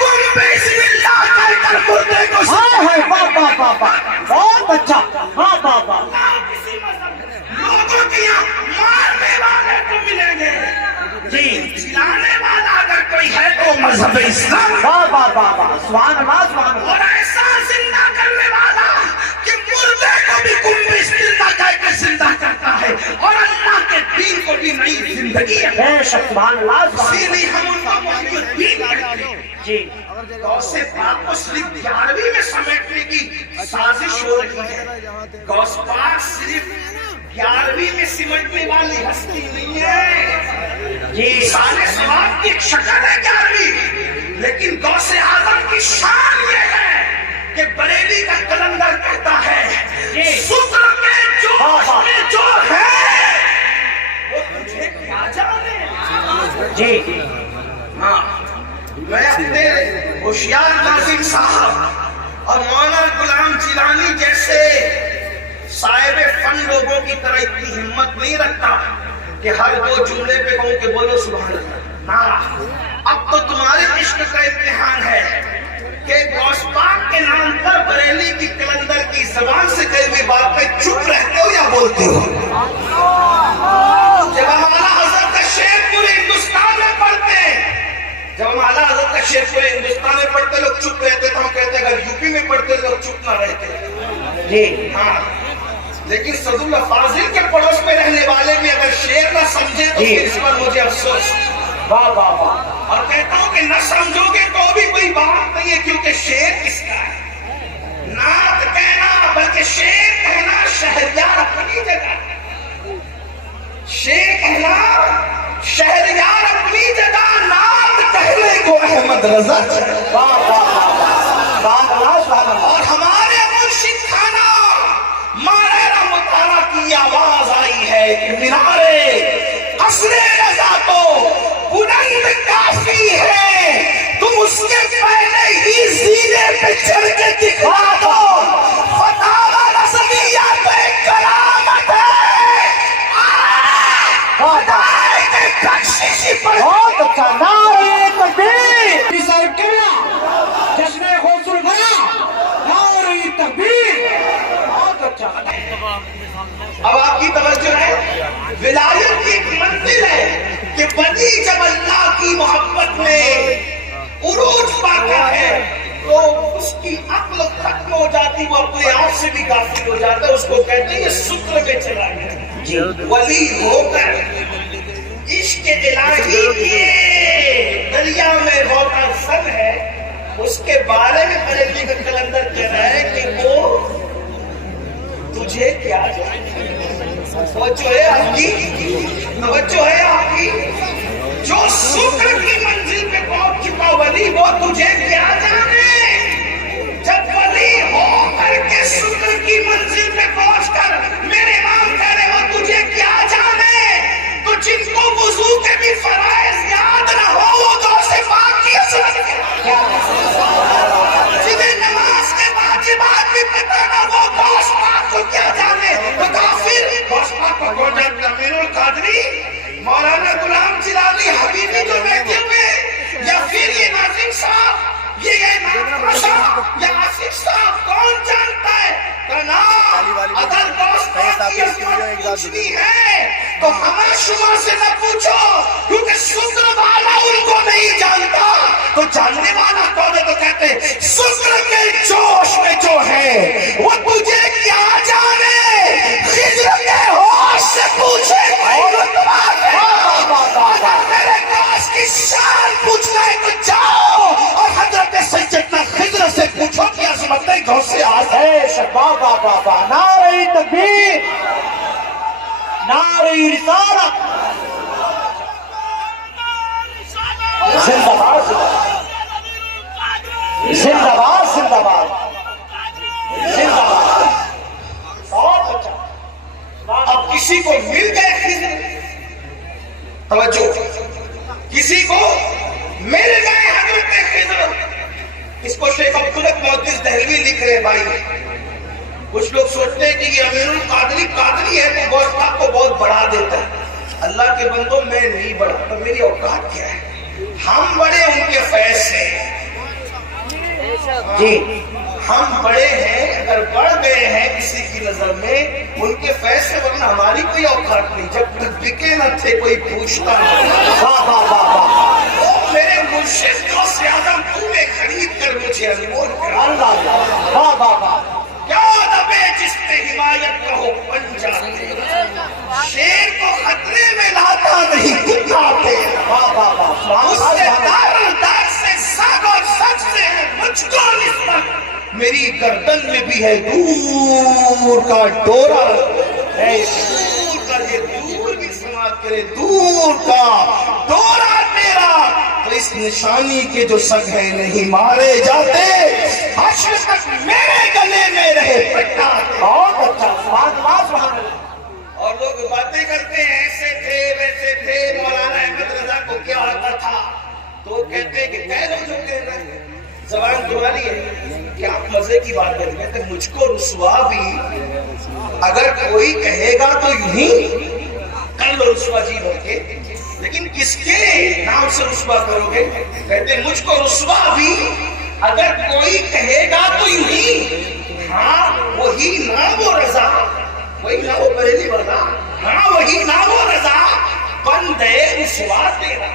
तुम बिस्मिल्लाह कहकर मुर्दे को हाँ है, वाह वाह वाह वाह, बहुत अच्छा, हाँ वाह वाह। किसी मजहब में लोगों के यहाँ मारने वाले तो मिलेंगे जी, जिलाने वाला अगर कोई है तो मजहब इस्लाम। वाह वाह वाह वाह, सुभान अल्लाह सुभान अल्लाह। और ऐसा जिंदा करने वाला कि मुर्दे को भी कुंभिश जिंदा करके जिंदा करता है और अल्लाह के दीन को भी नई जिंदगी है। बेशक, सुभान अल्लाह सुभान इसीलिए हम उनको मुहम्मदीन कहते हैं जी। गौसे पाक को सिर्फ 11वीं में समेटने की साजिश हो रही है। गौस पाक सिर्फ 11वीं में सिमटने वाली हस्ती नहीं है जी। सारे सवाब की एक शक्ल है 11वीं, लेकिन गौसे आजम की शान ये है कि बरेली का कलंदर कहता है शुक्र के जोश में जो है वो तुझे क्या जाने जी। हाँ, मैं अपने होशियार नाज़िम साहब और मौलाना गुलाम जिलानी जैसे साहिब फन लोगों की तरह इतनी हिम्मत नहीं रखता कि हर दो जुमले पे कहूं कि बोलो सुभान अल्लाह। हाँ, अब तो तुम्हारे इश्क का इम्तिहान है कि गौस पाक के नाम पर बरेली की कलंदर की जबान से कही हुई बात पे चुप रहते हो या बोलते हो? जब हम आला हजरत का शेर पूरे हिंदुस्तान में पढ़ते हैं, जब हम आला हजरत का शेर पूरे हिंदुस्तान में पढ़ते लोग चुप रहते तो हम कहते हैं अगर यूपी में पढ़ते लोग चुप ना रहते जी। हाँ, लेकिन सदुल्ला फाजिल के पड़ोस में रहने वाले भी अगर शेर ना समझे तो फिर इस पर मुझे अफसोस। वाह वाह वाह। और कहता हूं कि न समझोगे तो भी कोई बात नहीं है, क्योंकि शेर किसका है? नात कहना बल्कि शेर कहना शहरयार अपनी जगह, शेर कहना शहरयार अपनी जगह, नात कहने को अहमद रजा। वाह वाह वाह। और हमारे मुर्शिद खाना मारे मुतारा की आवाज आई है मीनारे असरे रजा तो बुलंद काफी है, तुम उसके पहले ही सीने पे चढ़ के दिखा दो। फतावा रज़विया तो एक करामत है। बहुत अच्छा, नारे तकबीर। साहब क्या जश्न गौसुल गया, नारे तकबीर। बहुत अच्छा। अब आपकी तवज्जो है, विलायत की एक मंजिल है कि बंदी जब अल्लाह की मोहब्बत में उरूज पाता है तो उसकी अक्ल खत्म हो जाती, वो अपने आप से भी गाफिल हो जाता है। उसको कहते हैं ये शुक्र में चला गया। वली होकर इश्क इलाही के दरिया में रोता सन है, उसके बारे में बरेली का कलंदर कह रहा है कि वो तुझे क्या जाने। तवज्जो है आपकी, तवज्जो है आपकी। जो शुक्र की मंजिल पे पहुंच चुका वली, वो तुझे क्या जाने। जब वली हो करके शुक्र की मंजिल पे पहुंचकर मेरे इमाम कह रहे हो तुझे क्या जाने, तो जिनको वुजू के भी फराइज याद ना हो वो दो से पाक की जिन्हें नमाज के वाजिबात भी पता ना वो गौस पाक को क्या जाने। तो काफिर गौस पाक को कौन जानता? मीरुल कादरी, मौलाना गुलाम जिलानी, हबीबी जो बैठे हुए, या फिर ये नाज़िम साहब, ये या आसिफ साहब, कौन जानता है? ना अगर गौस पाक की अज़मत पूछनी है तो हमें शुमा से न पूछो, क्योंकि शुक्र वाला उनको नहीं जानता। तो जानने वाला कौन है? तो कहते हैं शुक्र के जोश में जो है वो तुझे क्या जाने। खिज्र के होश से पूछे मेरे गौस की शान पूछना है तो जाओ और हजरत सैयदना खिज्र से पूछो कि अज़मत गौस से आज है। वाह वाह वाह वाह, नारे तकबीर, नारे रिसालत। जिंदाबाद जिंदाबाद जिंदाबाद जिंदाबाद। बहुत अच्छा। अब किसी को मिल गए खिज्र, तवज्जो, किसी को मिल गए हजरत खिज्र। इसको शेख अब्दुल मुहद्दिस दहलवी लिख रहे भाई, کچھ لوگ سوچتے ہیں کہ یہ امیر القادری قادری ہے تو غوث پاک کو بہت بڑھا دیتا ہے. اللہ کے بندوں میں نہیں بڑھاتا, میری اوقات کیا ہے؟ ہم بڑے ان کے فیض سے جی, ہم بڑے ہیں, اگر بڑھ گئے ہیں کسی کی نظر میں ان کے فیض سے, ورنہ ہماری کوئی اوقات نہیں. جب تک بکے نہ تھے کوئی پوچھتا نہیں. میرے مرشد کو زیادہ تمہیں خرید کر مجھے انمول کرا. کیا دبے جس پہ حمایت کا ہو پنجا, شیر کو خطرے میں لاتا نہیں کتا تیرا. اس سے دار سے سگ اور سچ سے ہے مجھ کو نسبت, میری گردن میں بھی ہے دور کا ڈورا. دور کا یہ دور بھی سماعت کرے, دور کا ڈورا تیرا. تو اس نشانی کے جو سگ ہے نہیں مارے جاتے, حشر تک میرے گلے میں رہے پٹا. بہت اچھا. اور لوگ باتیں کرتے ہیں ایسے تھے ویسے تھے, مولانا احمد رضا کو کیا ہوتا تھا, تو کہتے ہیں کہ کہہ لو جو کہنا ہے, زبان تمہاری ہے. کہ آپ مزے کی بات کریں, کہتے ہیں مجھ کو رسوا بھی اگر کوئی کہے گا تو یوں ہی کر لو رسوا جی بھر کے, لیکن کس کے نام سے رسوا کرو گے؟ کہتے ہیں مجھ کو رسوا بھی اگر کوئی کہے گا تو یوں ہی, ہاں وہی نام و رضا, وہی نہ وہ بریلی ورنہ, ہاں وہی نام و رضا بندے رسوا تیرا.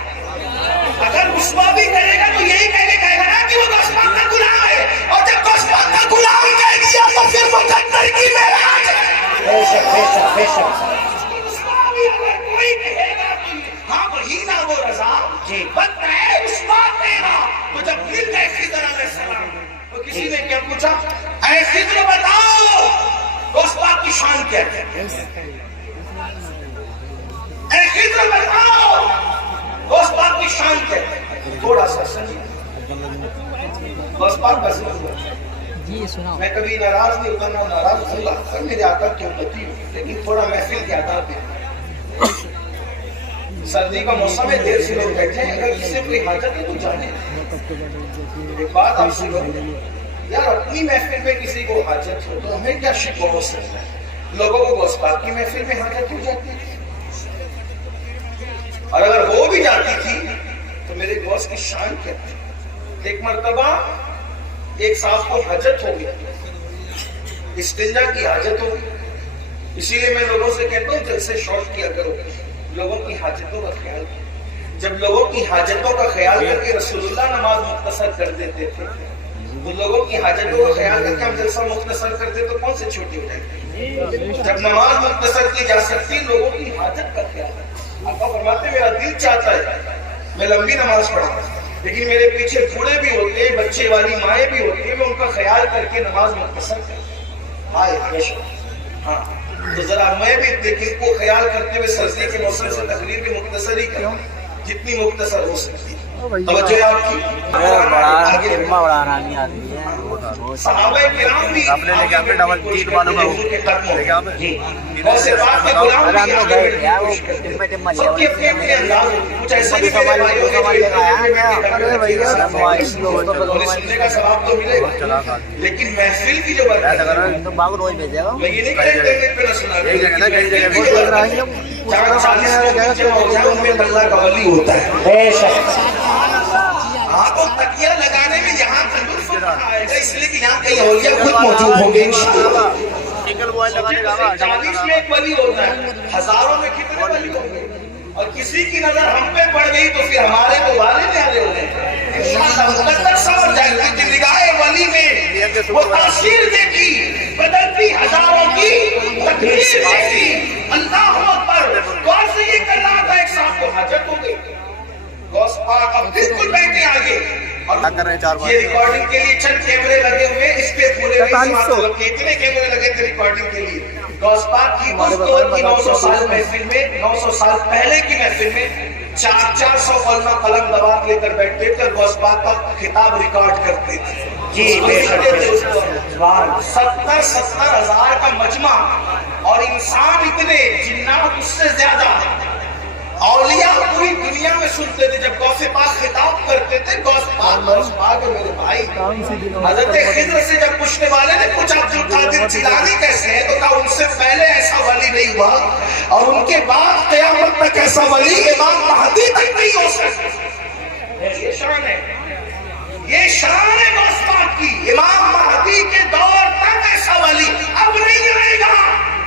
اگر رسوا بھی کرے گا تو یہی کہے گا نا کہ وہ غوث پاک کا غلام ہے, اور جب غوث پاک کا غلام کہہ دیا تو پھر مقدر کی معراج ہے. بے شک بے شک بے شک. رسوا بھی اگر کوئی کہے گا تو ہاں وہی نام و رضا بندے رسوا تیرا. تو جب مل گئے خضر علیہ السلام تو کسی نے کیا پوچھا, اے خضر بتاؤ غوث پاک کی شان کیا ہے؟ اے خضر بتاؤ غوث پاک کی شان کیا ہے؟ تھوڑا سا سنیے. غوث پاک کا ذکر میں کبھی ناراض نہیں ہوتا, نہ ناراض ہوں گا, پر میرے آقا کی امتی ہوں, لیکن تھوڑا محفل کے آداب ہے. سردی کا موسم ہے, دیر سے لوگ بیٹھے ہیں, اگر کسی کوئی حاجت ہے تو جانے. ایک بات آپ سنو یار, اپنی محفل میں کسی کو حاجت ہو تو ہمیں کیا شکوہ ہو سکتا ہے؟ لوگوں کو غوث پاک کی محفل میں حاجت ہو جاتی ہے, اور اگر ہو بھی جاتی تھی تو میرے غوث کی شان کیا تھی. ایک مرتبہ ایک صاحب کو حاجت ہو گئی, استنجا کی حاجت ہو گئی. اسی لیے میں لوگوں سے کہتا ہوں جلسے شارٹ کیا کرو, لوگوں کی حاجتوں کا خیال. جب لوگوں کی حاجتوں کا خیال کر کے رسول اللہ نماز مختصر کر دیتے تھے, تو لوگوں کی حاجتوں کا خیال کر کے ہم جلسہ مختصر کرتے تو کون سے چھوٹی ہو جائے؟ جب نماز مختصر کی جا سکتی, لوگوں کی حاجت کا خیال. آپ فرماتے میرا دل چاہتا ہے میں لمبی نماز پڑھا, لیکن میرے پیچھے بوڑھے بھی ہوتے ہیں, بچے والی مائیں بھی ہوتی ہیں, میں ان کا خیال کر کے نماز مختصر کرتا. ہاں تو ذرا میں بھی لیکن کو خیال کرتے ہوئے سردی کے موسم سے تقریر بھی مختصر ہی کروں, جتنی مختصر ہو سکتی. توجہ آپ کی. صحابہ کرام بھی آپ نے لے کے آپ نے ڈبل تین والوں کا لے کے آپ ویسے بات کے غلام بھی سب کے اپنے اپنے انداز. کچھ ایسے بھی میرے بھائی سننے کا ثواب تو ملے گا, لیکن محفل کی جو بات ہے میں یہ نہیں کہتے پہ نہ سنا رہے, جہاں 40 لوگ ہو جائے ان میں اللہ کا ولی ہوتا ہے. ہاں تو تکیہ لگانے میں یہاں کا لطف آئے گا, اس لیے کہ یہاں کئی اولیاء خود موجود ہوں گے انشاءاللہ. 40 میں ایک ولی ہوتا ہے, ہزاروں میں کتنے ولی ہوں گے, اور کسی کی نظر ہم پہ پڑ گئی تو پھر ہمارے تو والے نیالے ہو گئے. انشاءاللہ مقدر سمجھ جائے گا کہ نگاہ ولی میں وہ تاثیر دیکھی, بدلتی ہزاروں کی تقدیر دیکھی. اللہ اکبر. کون سے یہ کر رہا تھا, ایک صاحب کو حاجت ہو گئی, غوث پاک اب بالکل بیٹھے آگے, اور یہ ریکارڈنگ کے لیے چند کیمرے لگے ہوئے, اس پہ پورے کتنے کیمرے لگے تھے ریکارڈنگ کے لیے. غوث پاک کی گفتگو کی 900 سال محفل میں, 900 سال پہلے کی محفل میں 400 علماء قلم دبا لے کر بیٹھتے تھے, غوث پاک کا خطاب ریکارڈ کرتے تھے. جی 70 ہزار کا مجمع, اور انسان اتنے, جنات اس سے زیادہ, औलिया पूरी दुनिया में सुनते थे। जब गौसे पाक खिताब करते थे, गौस पाक मेरे भाई, हजरत खिद्र से जब पूछने वाले ने पूछा अब्दुल कादिर जिलानी कैसे है, तो कहा उनसे पहले ऐसा वली नहीं हुआ और उनके बाद क़यामत तक ऐसा वली इमाम महदी तक नहीं हो सकता। ये शान है, ये शान है गौस पाक की। इमाम महदी के दौर तक ऐसा वली अब नहीं रहेगा।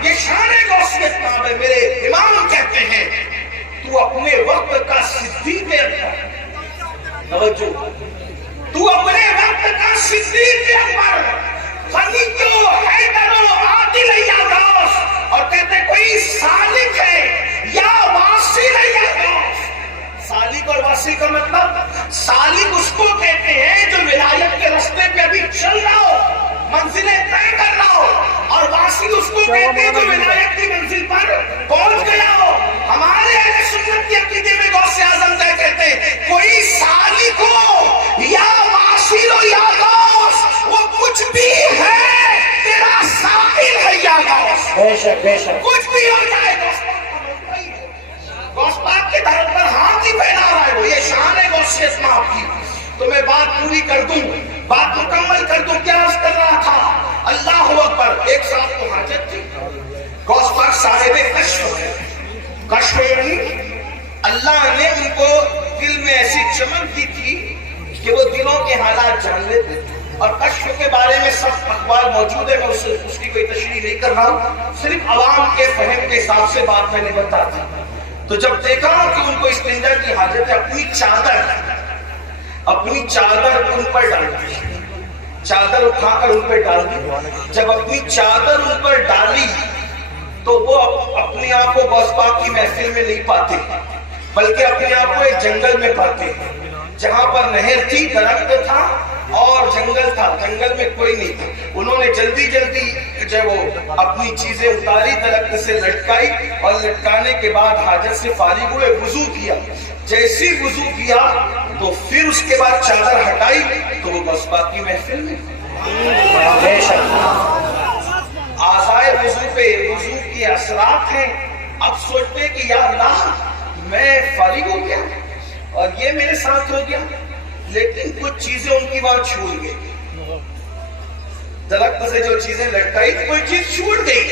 ये शान है गौसियत नाम है। मेरे इमाम कहते हैं तू अपने वक्त का सिद्दीक़ अकबर, तू अपने वक्त का सिद्दीक़ अकबर, फनी क्यों है करो आदिल या गौस। और कहते कोई सालिक है या वासिल है या गौस। सालिक और वासिल का मतलब, सालिक उसको कहते हैं जो विलायत के रास्ते पे अभी चल रहा हो, मंजिलें तय कर रहा हो, और वासिल उसको कहते हैं जो विलायत की मंजिल पर पहुंच गया हो। हमारे अहले सुन्नत के अकीदे में गौसे आज़म क्या कहते हैं, कोई सालिक हो या वासिल हो या गौस, वो कुछ भी है, तेरा साहिल है या गौस। बेशक बेशक कुछ भी हो जाए, गौस पाक के धर्म पर हाथ ही फैला रहा है वो। ये शान है गौसियत में आपकी। तो मैं बात पूरी कर दूं, बात मुकम्मल कर दूं। क्या अर्ज कर रहा था? अल्लाह अकबर। एक साथ तो हाजत थी, गौस पाक साहिब कश्फ है। कश्फ यानी अल्लाह ने उनको दिल में ऐसी चमक दी थी कि वो दिलों के हालात जान लेते। और कश्फ के बारे में सब अखबार मौजूद है, मैं उसकी कोई तशरीह नहीं कर रहा हूँ, सिर्फ अवाम के फहम के हिसाब से बात मैंने बता दी। तो जब देखा कि उनको इस्तिंजा की हाजत है, अपनी चादर उन पर डाल दी, चादर उठाकर उन पर डाल दी। जब अपनी चादर उन पर डाली तो वो अपने आप को गौस पाक की महफिल में नहीं पाते, बल्कि अपने आप को एक जंगल में पाते, जहां पर नहर थी, दरख्त था और जंगल था, जंगल में कोई नहीं था। उन्होंने जल्दी जल्दी जब वो अपनी चीजें उतारी, दरख्त से लटकाई, और लटकाने के बाद हाजत से फारिग हुए, वुजू किया। जैसे ही वुजू किया तो फिर उसके बाद चादर हटाई तो वो गौस पाक की महफिल में। आज़ाए वुजू पे वुजू के असरात हैं। अब सोचते कि या अल्लाह, मैं फारिग हो गया और ये मेरे साथ हो गया, लेकिन कुछ चीजें उनकी वहां छूट गई। दरख्त से जो चीजें लटकाई थी, कोई चीज छूट गई।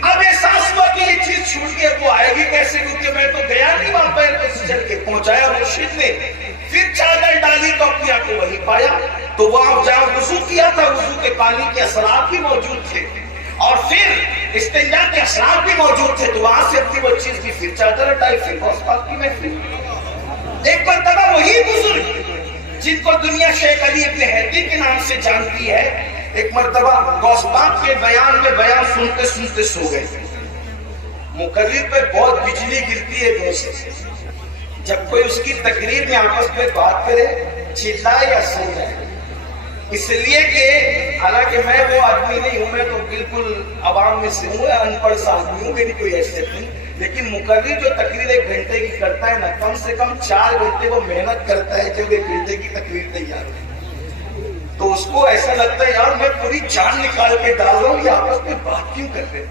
अब एहसास हुआ कि ये चीज छूट गई, वो आएगी कैसे, क्योंकि मैं तो गया नहीं वहां पैर पे चल के। पहुंचाया मुर्शिद ने, फिर चादर डाली तो अपने आप को वही पाया। तो वहां जहां वुजू किया था, वुजू के पानी के असरात भी मौजूद थे और फिर इस्तिंजा के असरात भी मौजूद थे। तो वहां से अपनी वो चीज की फिर चादर हटाई, फिर गौस पाक की महफिल। एक मरतबा वही बुजुर्ग जिनको दुनिया शेख अली इब्न हैदी के नाम से जानती है, एक मरतबा गौस पाक के बयान में बयान सुनते सुनते सो गए। मुकर्रिर पे बहुत बिजली गिरती है दोस्त, जब कोई उसकी तकरीर में आपस में बात करे, चिल्लाए या सो जाए। इसलिए कि हालांकि मैं वो आदमी नहीं हूं, मैं तो बिल्कुल अवाम में से हूँ, अनपढ़ सा आदमी हूँ, मेरी कोई हैसियत नहीं। लेकिन मुकर्रिर जो तकरीर 1 घंटे की करता है ना, कम से कम 4 घंटे वो मेहनत करता है जब 1 घंटे की तकरीर तैयार है। तो उसको ऐसा लगता है यार मैं पूरी जान निकाल के डाल रहा हूँ, ये आपस में बात क्यों कर रहे हैं,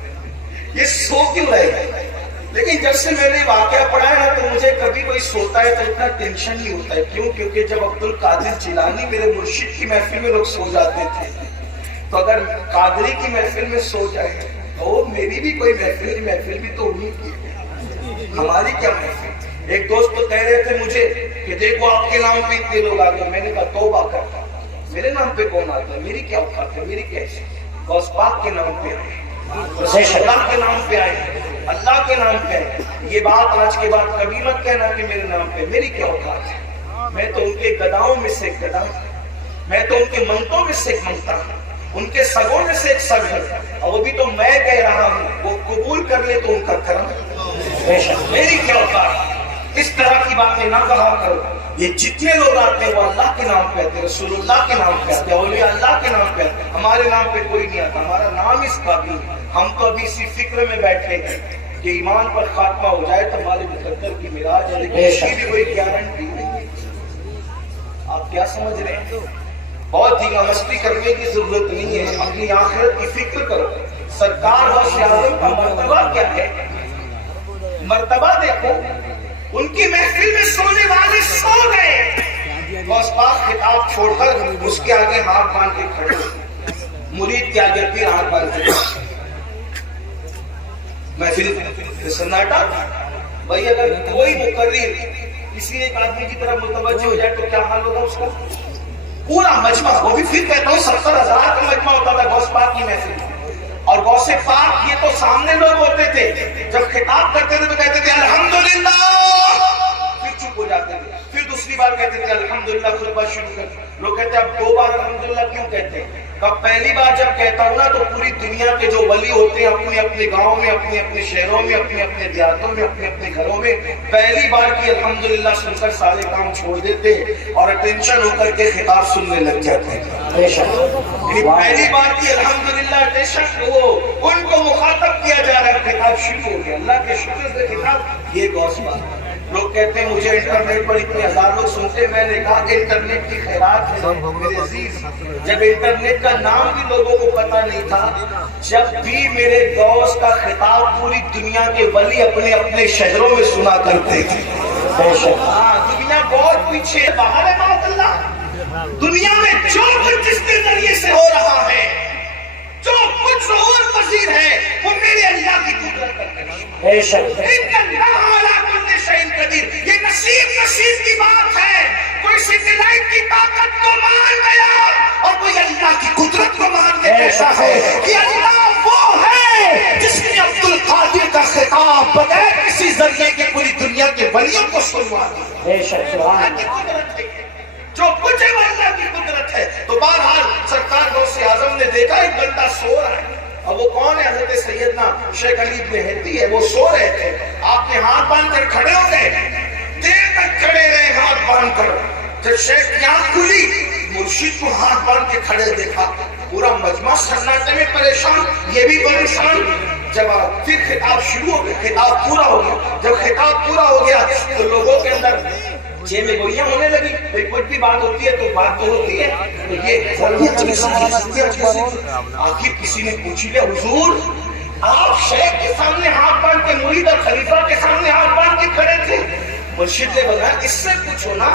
ये सो क्यों रहे। लेकिन जब से मैंने वाकया पढ़ा है ना, तो मुझे कभी कोई सोता है तो इतना टेंशन नहीं होता है। क्यों? क्योंकि जब अब्दुल कादिर जिलानी मेरे मुर्शिद की महफिल में लोग सो जाते थे, तो अगर कादरी की महफिल में सो जाए तो मेरी भी कोई महफिल भी तो उन्हीं की है, हमारी क्या महफिल। एक दोस्त तो कह रहे थे मुझे कि देखो आपके नाम पे इतने लोग आ गए। मैंने कहा तौबा करता, मेरे नाम पे कौन आता है, मेरी क्या औकात है, मेरी कैसे। गौस पाक के नाम पे आए, अल्लाह के नाम पे आए, अल्लाह के नाम पे आए। ये बात आज के बाद कभी मत कहना कि मेरे नाम पे, मेरी क्या औकात है। मैं तो उनके गदाओं में से एक गदा, मैं तो उनके मंगतों में से एक मंगता हूँ, उनके सगों में से एक सग है, और वो भी तो मैं कह रहा हूँ, वो कबूल कर ले तो उनका करम, मेरी क्या औकात। इस तरह की बातें ना कहा करो। ये जितने लोग आते हैं वो अल्लाह के नाम पे आते हैं, रसूलुल्लाह के नाम पे आते हैं, औलिया अल्लाह के नाम पे आते हैं। हमारे नाम पे कोई नहीं आता, हमारा नाम इस काबिल। हम तो अभी इसी फिक्र में बैठे हैं कि ईमान पर खात्मा हो जाए तो हमारे मुकद्दर की मिराज है, लेकिन इसकी भी कोई गारंटी नहीं है। आप क्या समझ रहे हैं? बहुत ही मस्ती करने की जरूरत नहीं है, अपनी आखिरत की फिक्र करो। सरकार गौसे आज़म का मर्तबा क्या है, मर्तबा देखो। ان کی محفل میں سونے والے سو گئے. غوث پاک خطاب چھوڑ کر اس کے آگے ہاتھ باندھ کے کھڑے, مرید کے آگے پھر ہاتھ باندھ کے محفل سناٹا. بھائی اگر کوئی مقرر کسی ایک آدمی کی طرف متوجہ ہو جائے تو کیا حال ہوگا اس کا؟ پورا مجمع, وہ بھی پھر کہتا ہوں 70,000 کا مجمع ہوتا تھا غوث پاک کی محفل. اور غوث پاک یہ تو سامنے لوگ ہوتے تھے, جب خطاب کرتے تھے تو کہتے تھے الحمدللہ, پھر چپ ہو جاتے تھے, پھر دوسری بار کہتے تھے الحمدللہ, خطبہ شروع کرتے. لوگ کہتے ہیں اب 2 بار الحمدللہ کیوں کہتے ہیں؟ اب پہلی بار جب کہتا ہوں نا تو پوری دنیا کے جو ولی ہوتے ہیں اپنے اپنے گاؤں میں, اپنے اپنے شہروں میں, اپنے اپنے دیہاتوں میں, اپنے اپنے گھروں میں پہلی بار کی الحمدللہ سن کر سارے کام چھوڑ دیتے اور اٹینشن ہو کر کے خطاب سننے لگ جاتے ہیں. پہلی بار کی الحمدللہ اٹینشن, وہ ان کو مخاطب کیا جا رہا ہے, خطاب شروع ہو گیا. اللہ کے شکر سے خطاب, یہ غوث پاک. لوگ کہتے ہیں مجھے انٹرنیٹ پر اتنے ہزار لوگ سنتے, میں نے کہا کہ انٹرنیٹ کی خیرات ہے میرے عزیز. جب انٹرنیٹ کا نام بھی لوگوں کو پتا نہیں تھا, جب بھی میرے غوث کا خطاب پوری دنیا کے ولی اپنے اپنے شہروں میں سنا کرتے تھے. دنیا بہت پیچھے باہر ہے بات اللہ. دنیا میں جو کچھ جس کے ذریعے سے ہو رہا ہے, جو کچھ ظہور پذیر ہے, وہ میرے اللہ کی قدرت ہے. یہ نصیب کی بات ہے. کوئی سیٹلائٹ کی طاقت کو مان گیا اور کوئی اللہ کی قدرت کو مان کے کہتا ہے کہ اللہ وہ ہے جس نے عبد القادر کا خطاب بغیر کسی ذریعے کے پوری دنیا کے ولیوں کو سنوا دیا. جو کچھ ہے وہ اللہ کی قدرت ہے. تو بہرحال سرکار غوث اعظم نے دیکھا ایک بندہ سو رہا ہے. اب وہ کون ہے؟ حضرت سیدنا شیخ علی بن ہدی ہے. وہ سو رہے تھے, آپ نے ہاتھ باندھ کر کھڑے ہو گئے, دیر تک کھڑے رہے ہاتھ باندھ کر. جب شیخ کی آنکھ کھلی, مرشد کو ہاتھ باندھ کے کھڑے دیکھا. پورا مجمع سناٹے میں پریشان, یہ بھی پریشان. جب پھر خطاب شروع ہو گیا, خطاب پورا ہو گیا. جب خطاب پورا ہو گیا تو لوگوں کے اندر میں گولیاں ہونے لگی. کوئی بھی بات ہوتی ہے تو بات تو ہوتی ہے. تو یہ آخر کسی نے پوچھ لیا, حضور آپ شیخ کے سامنے ہاتھ باندھ کے, مرید اور خلیفہ کے سامنے ہاتھ باندھ کے کھڑے تھے. مرشد نے بولا اس سے پوچھو نا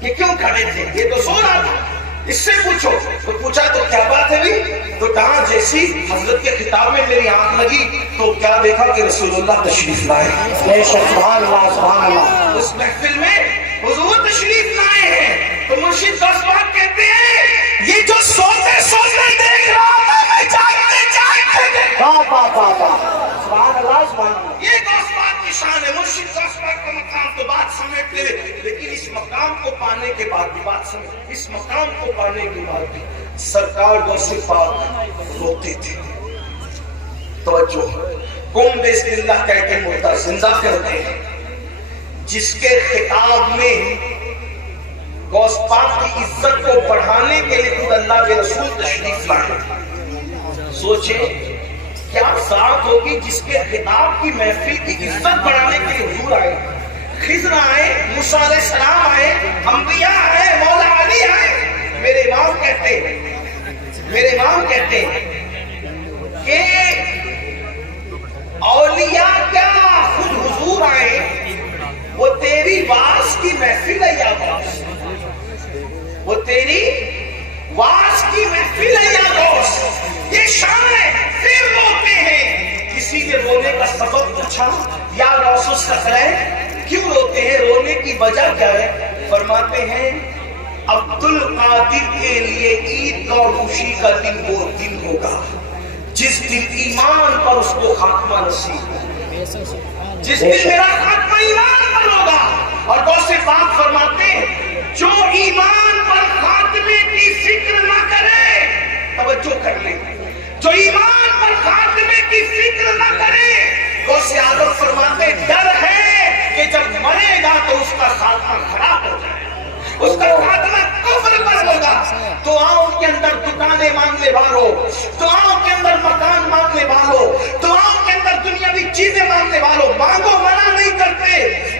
کہ کیوں کھڑے تھے, یہ تو سو رہا تھا, اس سے پوچھو. تو پوچھا تو کیا بات ہے بھی؟ تو کہا جیسی حضرت کے خطاب میں میری آنکھ لگی تو کیا دیکھا کہ رسول اللہ تشریف لائے. سبحان اللہ سبحان اللہ. اس محفل میں حضور تشریف لائے ہیں. تو مرشد غوث پاک کہتے ہیں یہ جو سوتے سوتے دیکھ رہا تھا میں جاگتے جاگتے دیکھ رہا تھا. سبحان اللہ سبحان اللہ. یہ غوث پاک کی شان ہے. مرشد غوث پاک کا مقام تو بات سمجھ لے, لیکن اس مقام کو پانے کے بعد بھی بات سمجھ, اس مقام کو پانے کے بعد بھی سرکار غوث پاک روتے تھے. توجہ, قوم بسم اللہ کہہ کے مردہ زندہ کرتے ہیں. جس کے خطاب میں غوث پاک کی عزت کو بڑھانے کے لیے خود اللہ کے رسول تشریف لائے. سوچیں کیا ذات ہوگی جس کے خطاب کی محفل کی عزت بڑھانے کے لیے حضور آئے, خضر آئے, موسیٰ علیہ السلام آئے, انبیاء آئے, مولا علی آئے. میرے امام کہتے ہیں کہ اولیاء کیا خود حضور آئے, وہ تیری واز کی محفل ہے یا غوث, وہ تیری واز کی محفل ہے یا غوث. یہ شان ہے. پھر روتے ہیں. کسی نے رونے کا سبب پوچھا, یا غوث الثقلین کیوں روتے ہیں, رونے کی وجہ کیا ہے؟ فرماتے ہیں عبد القادر کے لیے عید اور خوشی کا دن وہ دن ہوگا جس دن ایمان پر اس کو خاتمہ نصیب ہوگا, جس دن میرا خاتمہ ایمان پر ہوگا. اور غوث پاک فرماتے ہیں جو ایمان پر خاتمے کی فکر نہ کرے, توجہ کر لیں, جو ایمان پر خاتمے کی فکر نہ کرے, غوث اعظم فرماتے ہیں ڈر ہے کہ جب مرے گا تو اس کا خاتمہ خراب ہو جائے, اس کا خاتمہ کفر پر ہوگا. دعاؤں کے اندر دکانیں مانگنے والوں, دعاؤں کے اندر مکان مانگنے والوں, دعاؤں کے اندر दुनियावी चीजें मांगने वालों, मांगो, मना नहीं करते,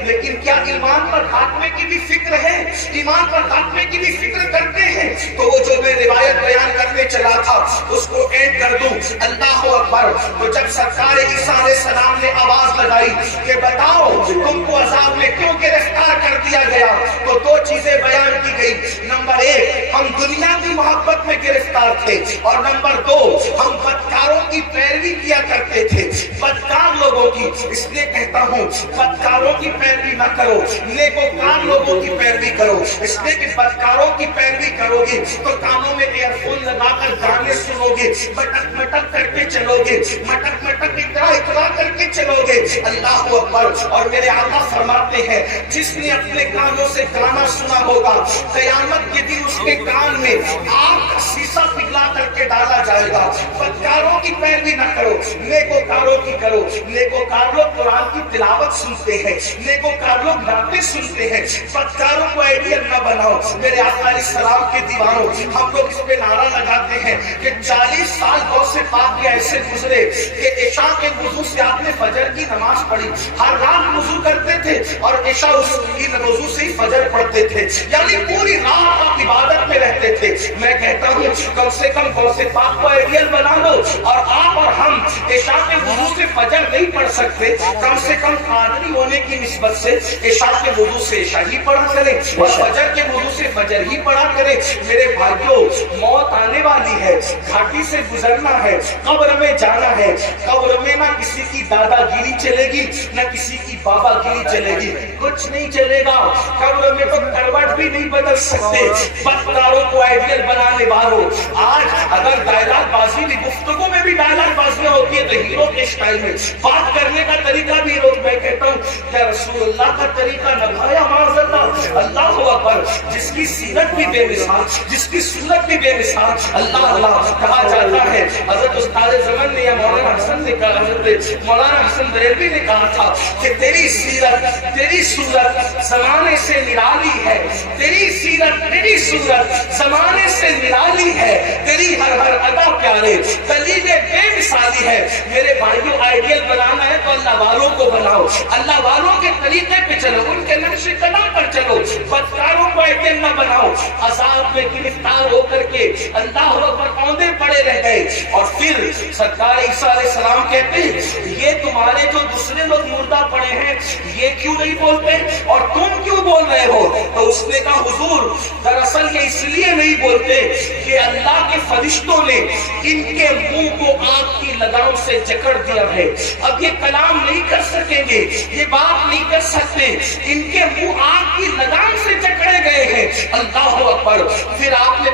लेकिन क्या ईमान पर खात्मे की भी फिक्र है? ईमान पर खात्मे की भी फिक्र करते हैं? तो वो जो मैं रिवायत बयान करने चला था उसको एंड कर दूं। अल्लाह अकबर। तो जब सरकार ईसा अलैहिस्सलाम ने आवाज लगाई कि बताओ तुमको अजाब में क्यों गिरफ्तार कर दिया गया, तो दो चीजें बयान की गई। नंबर एक, हम दुनिया की मोहब्बत में गिरफ्तार थे, और नंबर दो, हम बदकारों की पैरवी किया करते थे, बदकार लोगों की। इसलिए कहता हूँ बदकारों की पैरवी न करो, नेकोकार लोगों की पैरवी करो। इसलिए कि बदकारों की पैरवी करोगे तो कानों में ईयरफोन लगाकर गाने सुनोगे, मटक मटक करके चलोगे, मटक मटक इकरा करके चलोगे। अल्लाह अकबर। और मेरे आका फरमाते हैं जिसने अपने कानों से गाना सुना होगा, कयामत के दिन उसके कान में आग का शीशा पिघला करके डाला जाएगा। बदकारों की पैरवी न करो, नेकोकारों की करो। नेकोकार लोग कुरान की तिलावत सुनते हैं, नेकोकार लोग बातें सुनते हैं, बदकारों को आइडियल न बनाओ। मेरे आका अलैहिस्सलाम के दीवानों, हम लोग इस पे नारा लगाते हैं कि 40 साल गौ से पाक के ऐसे गुजरे कि इशा के वुजू से आपने फजर की नमाज पढ़ी, हर रात वुजू करते थे और इशा उसकी वुजू से ही फजर पढ़ते थे, यानी पूरी रात आप इबादत में रहते थे। मैं कहता हूँ कम से कम गौ से पाक को आइडियल बना लो, और आप और हम इशा के वुजू से फजर नहीं पढ़ सकते, कम से कम कादरी होने की निस्बत से इशा के वुजू से इशा ही पढ़ा करें और फजर के वुजू से फजर ही पढ़ा करें। मेरे भाइयों, मौत आने वाली है, घाटी से गुजरना है, कब्र में जाना है। कब्र में ना किसी की दादागिरी चलेगी, ना किसी की बाबागिरी चलेगी, कुछ नहीं चलेगा। कब्र में तो करवट भी नहीं बदल सकते। बदकारों को आइडियल बनाने वालों, आज अगर डायलॉग बाजी भी, गुफ्तगू में भी डायलॉग बाजियां होती है तो हीरो के स्टाइल में बात करने का तरीका भी हीरो। मैं कहता हूँ क्या रसूलुल्लाह का तरीका नभाया माज़ल्ला। अल्लाह अकबर। जिसकी सीरत भी बेमिसाल, जिसकी सूरत भी बेमिसाल, अल्लाह अल्लाह कहा जाता है। हजरत उस्ताद ज़मान ने या मौलाना हसन ने कहा, हजरत मौलाना हसन बरेलवी ने कहा था कि तेरी सीरत, तेरी सूरत ज़माने से निराली है, तेरी सीरत, तेरी सूरत ज़माने से निराली है, तेरी हर हर अदा प्यारे, दलील बेमिसाली है। मेरे भाइयों, आइडियल बनाना है तो अल्लाह वालों को बनाओ, अल्लाह वालों के तरीके पे चलो, उनके नक्शे कदम पर चलो। बदकारों को आइडियल न बनाओ। अजाब में गिरफ्तार होकर के अल्लाह पर औंधे पड़े रह गए, और फिर सरकार ईसा अलैहिस्सलाम कहते हैं ये तुम्हारे जो दूसरे लोग मुर्दा पड़े हैं ये क्यों नहीं बोलते और तुम क्यों बोल रहे हो? तो उसने कहा हुजूर, दरअसल ये इसलिए नहीं बोलते कि अल्लाह के फरिश्तों ने इनके मुंह को आग की लगाम से जकड़ दिया है, अब ये कलाम नहीं कर सकेंगे, ये बात नहीं कर सकते, इनके मुंह आग की लगाम से जकड़े गए हैं। अल्लाह अकबर। फिर आपने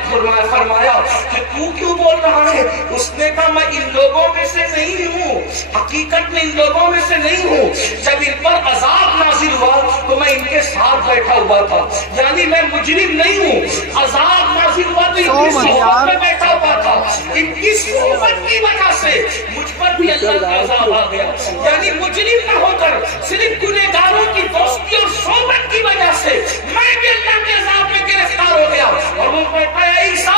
फरमाया कि तू क्यों बोल रहा है? उसने कहा मैं इन लोगों में से नहीं हूँ, हकीकत में इन लोगों में से नहीं हूँ। जब इन पर अजाब नाजिल हुआ तो मैं इनके साथ बैठा हुआ था, यानी मैं मुजरिम नहीं हूँ। अजाब नाजिल हुआ तो इनकी सोहबत में बैठा हुआ था, इनकी सोहबत की वजह से मुझ पर भी अल्लाह का अजाब आ गया, यानी मुजरिम न होकर सिर्फ गुनहगारों की दोस्ती और सोहबत की वजह से मैं भी अल्लाह के अजाब में गिरफ्तार हो गया। और वो कहता है ईसा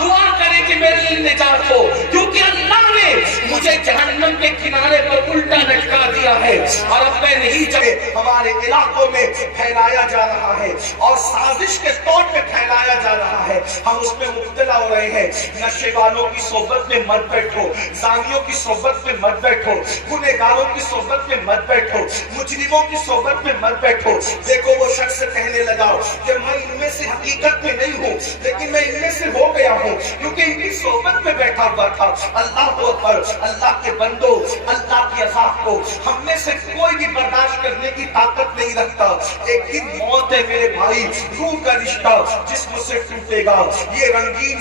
दुआ करे कि मेरे लिए निजात हो, क्योंकि अल्लाह ने मुझे जहन्नम के किनारे पर उल्टा लटका दिया है और अब मैं नहीं चले। हमारे इलाकों में फैलाया जा रहा है और साजिश के तौर पे फैलाया जा रहा है, हम उसमें मुब्तला हो रहे हैं। नशे वालों की सोबत में मत बैठो, जानियों की सोबत में मत बैठो, गुनहगारों की सोबत में मत बैठो, मुजरिमों की सोबत में मत बैठो। देखो वो शख्स कहने लगा कि मैं इनमें से हकीकत में नहीं हूँ, लेकिन मैं इनमें से हो गया हूँ क्योंकि इनकी सोबत में बैठा हुआ था। अल्लाह पर, अल्लाह के बंदो, अल्लाह की अज़ाब को हम में से कोई भी बर्दाश्त करने की ताकत नहीं रखता। एक दिन मौत है मेरे भाई, रूह का रिश्ता जिस्म से टूटेगा। ये रंगीन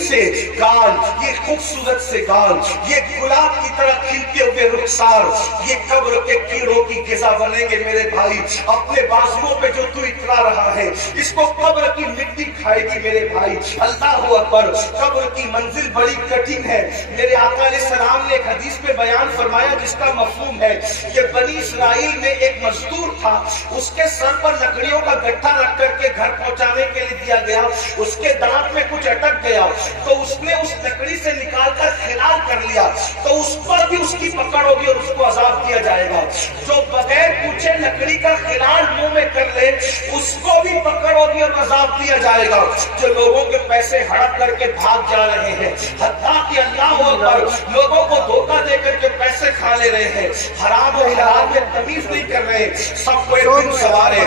से गाल, ये खूबसूरत से गाल, ये गुलाब की तरह खिलते हुए रुखसार, ये कब्र के कीड़ों की ग़िज़ा बनेंगे मेरे भाई। अपने बाजुओं पे जो तू इतरा रहा है इसको कब्र की मिट्टी खाएगी मेरे भाई। अल्लाह अकबर। कब्र की मंजिल बड़ी कठिन है। मेरे आका अलैहिस्सलाम ने एक हदीस में बयान फरमाया जिसका मफहूम है कि बनी इस्राइल में एक मजदूर था, उसके सर पर लकड़ियों का गट्ठा रख करके घर पहुंचाने के लिए दिया गया, उसके दांत में कुछ अटक गया गया तो उसने उस लकड़ी से निकाल कर खिलाल कर लिया तो उस पर भी उसकी पकड़ होगी और उसको अजाब दिया जाएगा। जो बगैर पूछे लकड़ी का खिलाल मुंह में कर ले उसको भी पकड़ होगी और अजाब दिया जाएगा। जो लोगों के पैसे हड़प करके भाग जा रहे हैं, हत्ता कि अल्लाह पर लोगों को धोखा देकर के पैसे खा ले रहे हैं, हराम और हलाल में तमीज नहीं कर रहे, सबको एक दिन सवार है।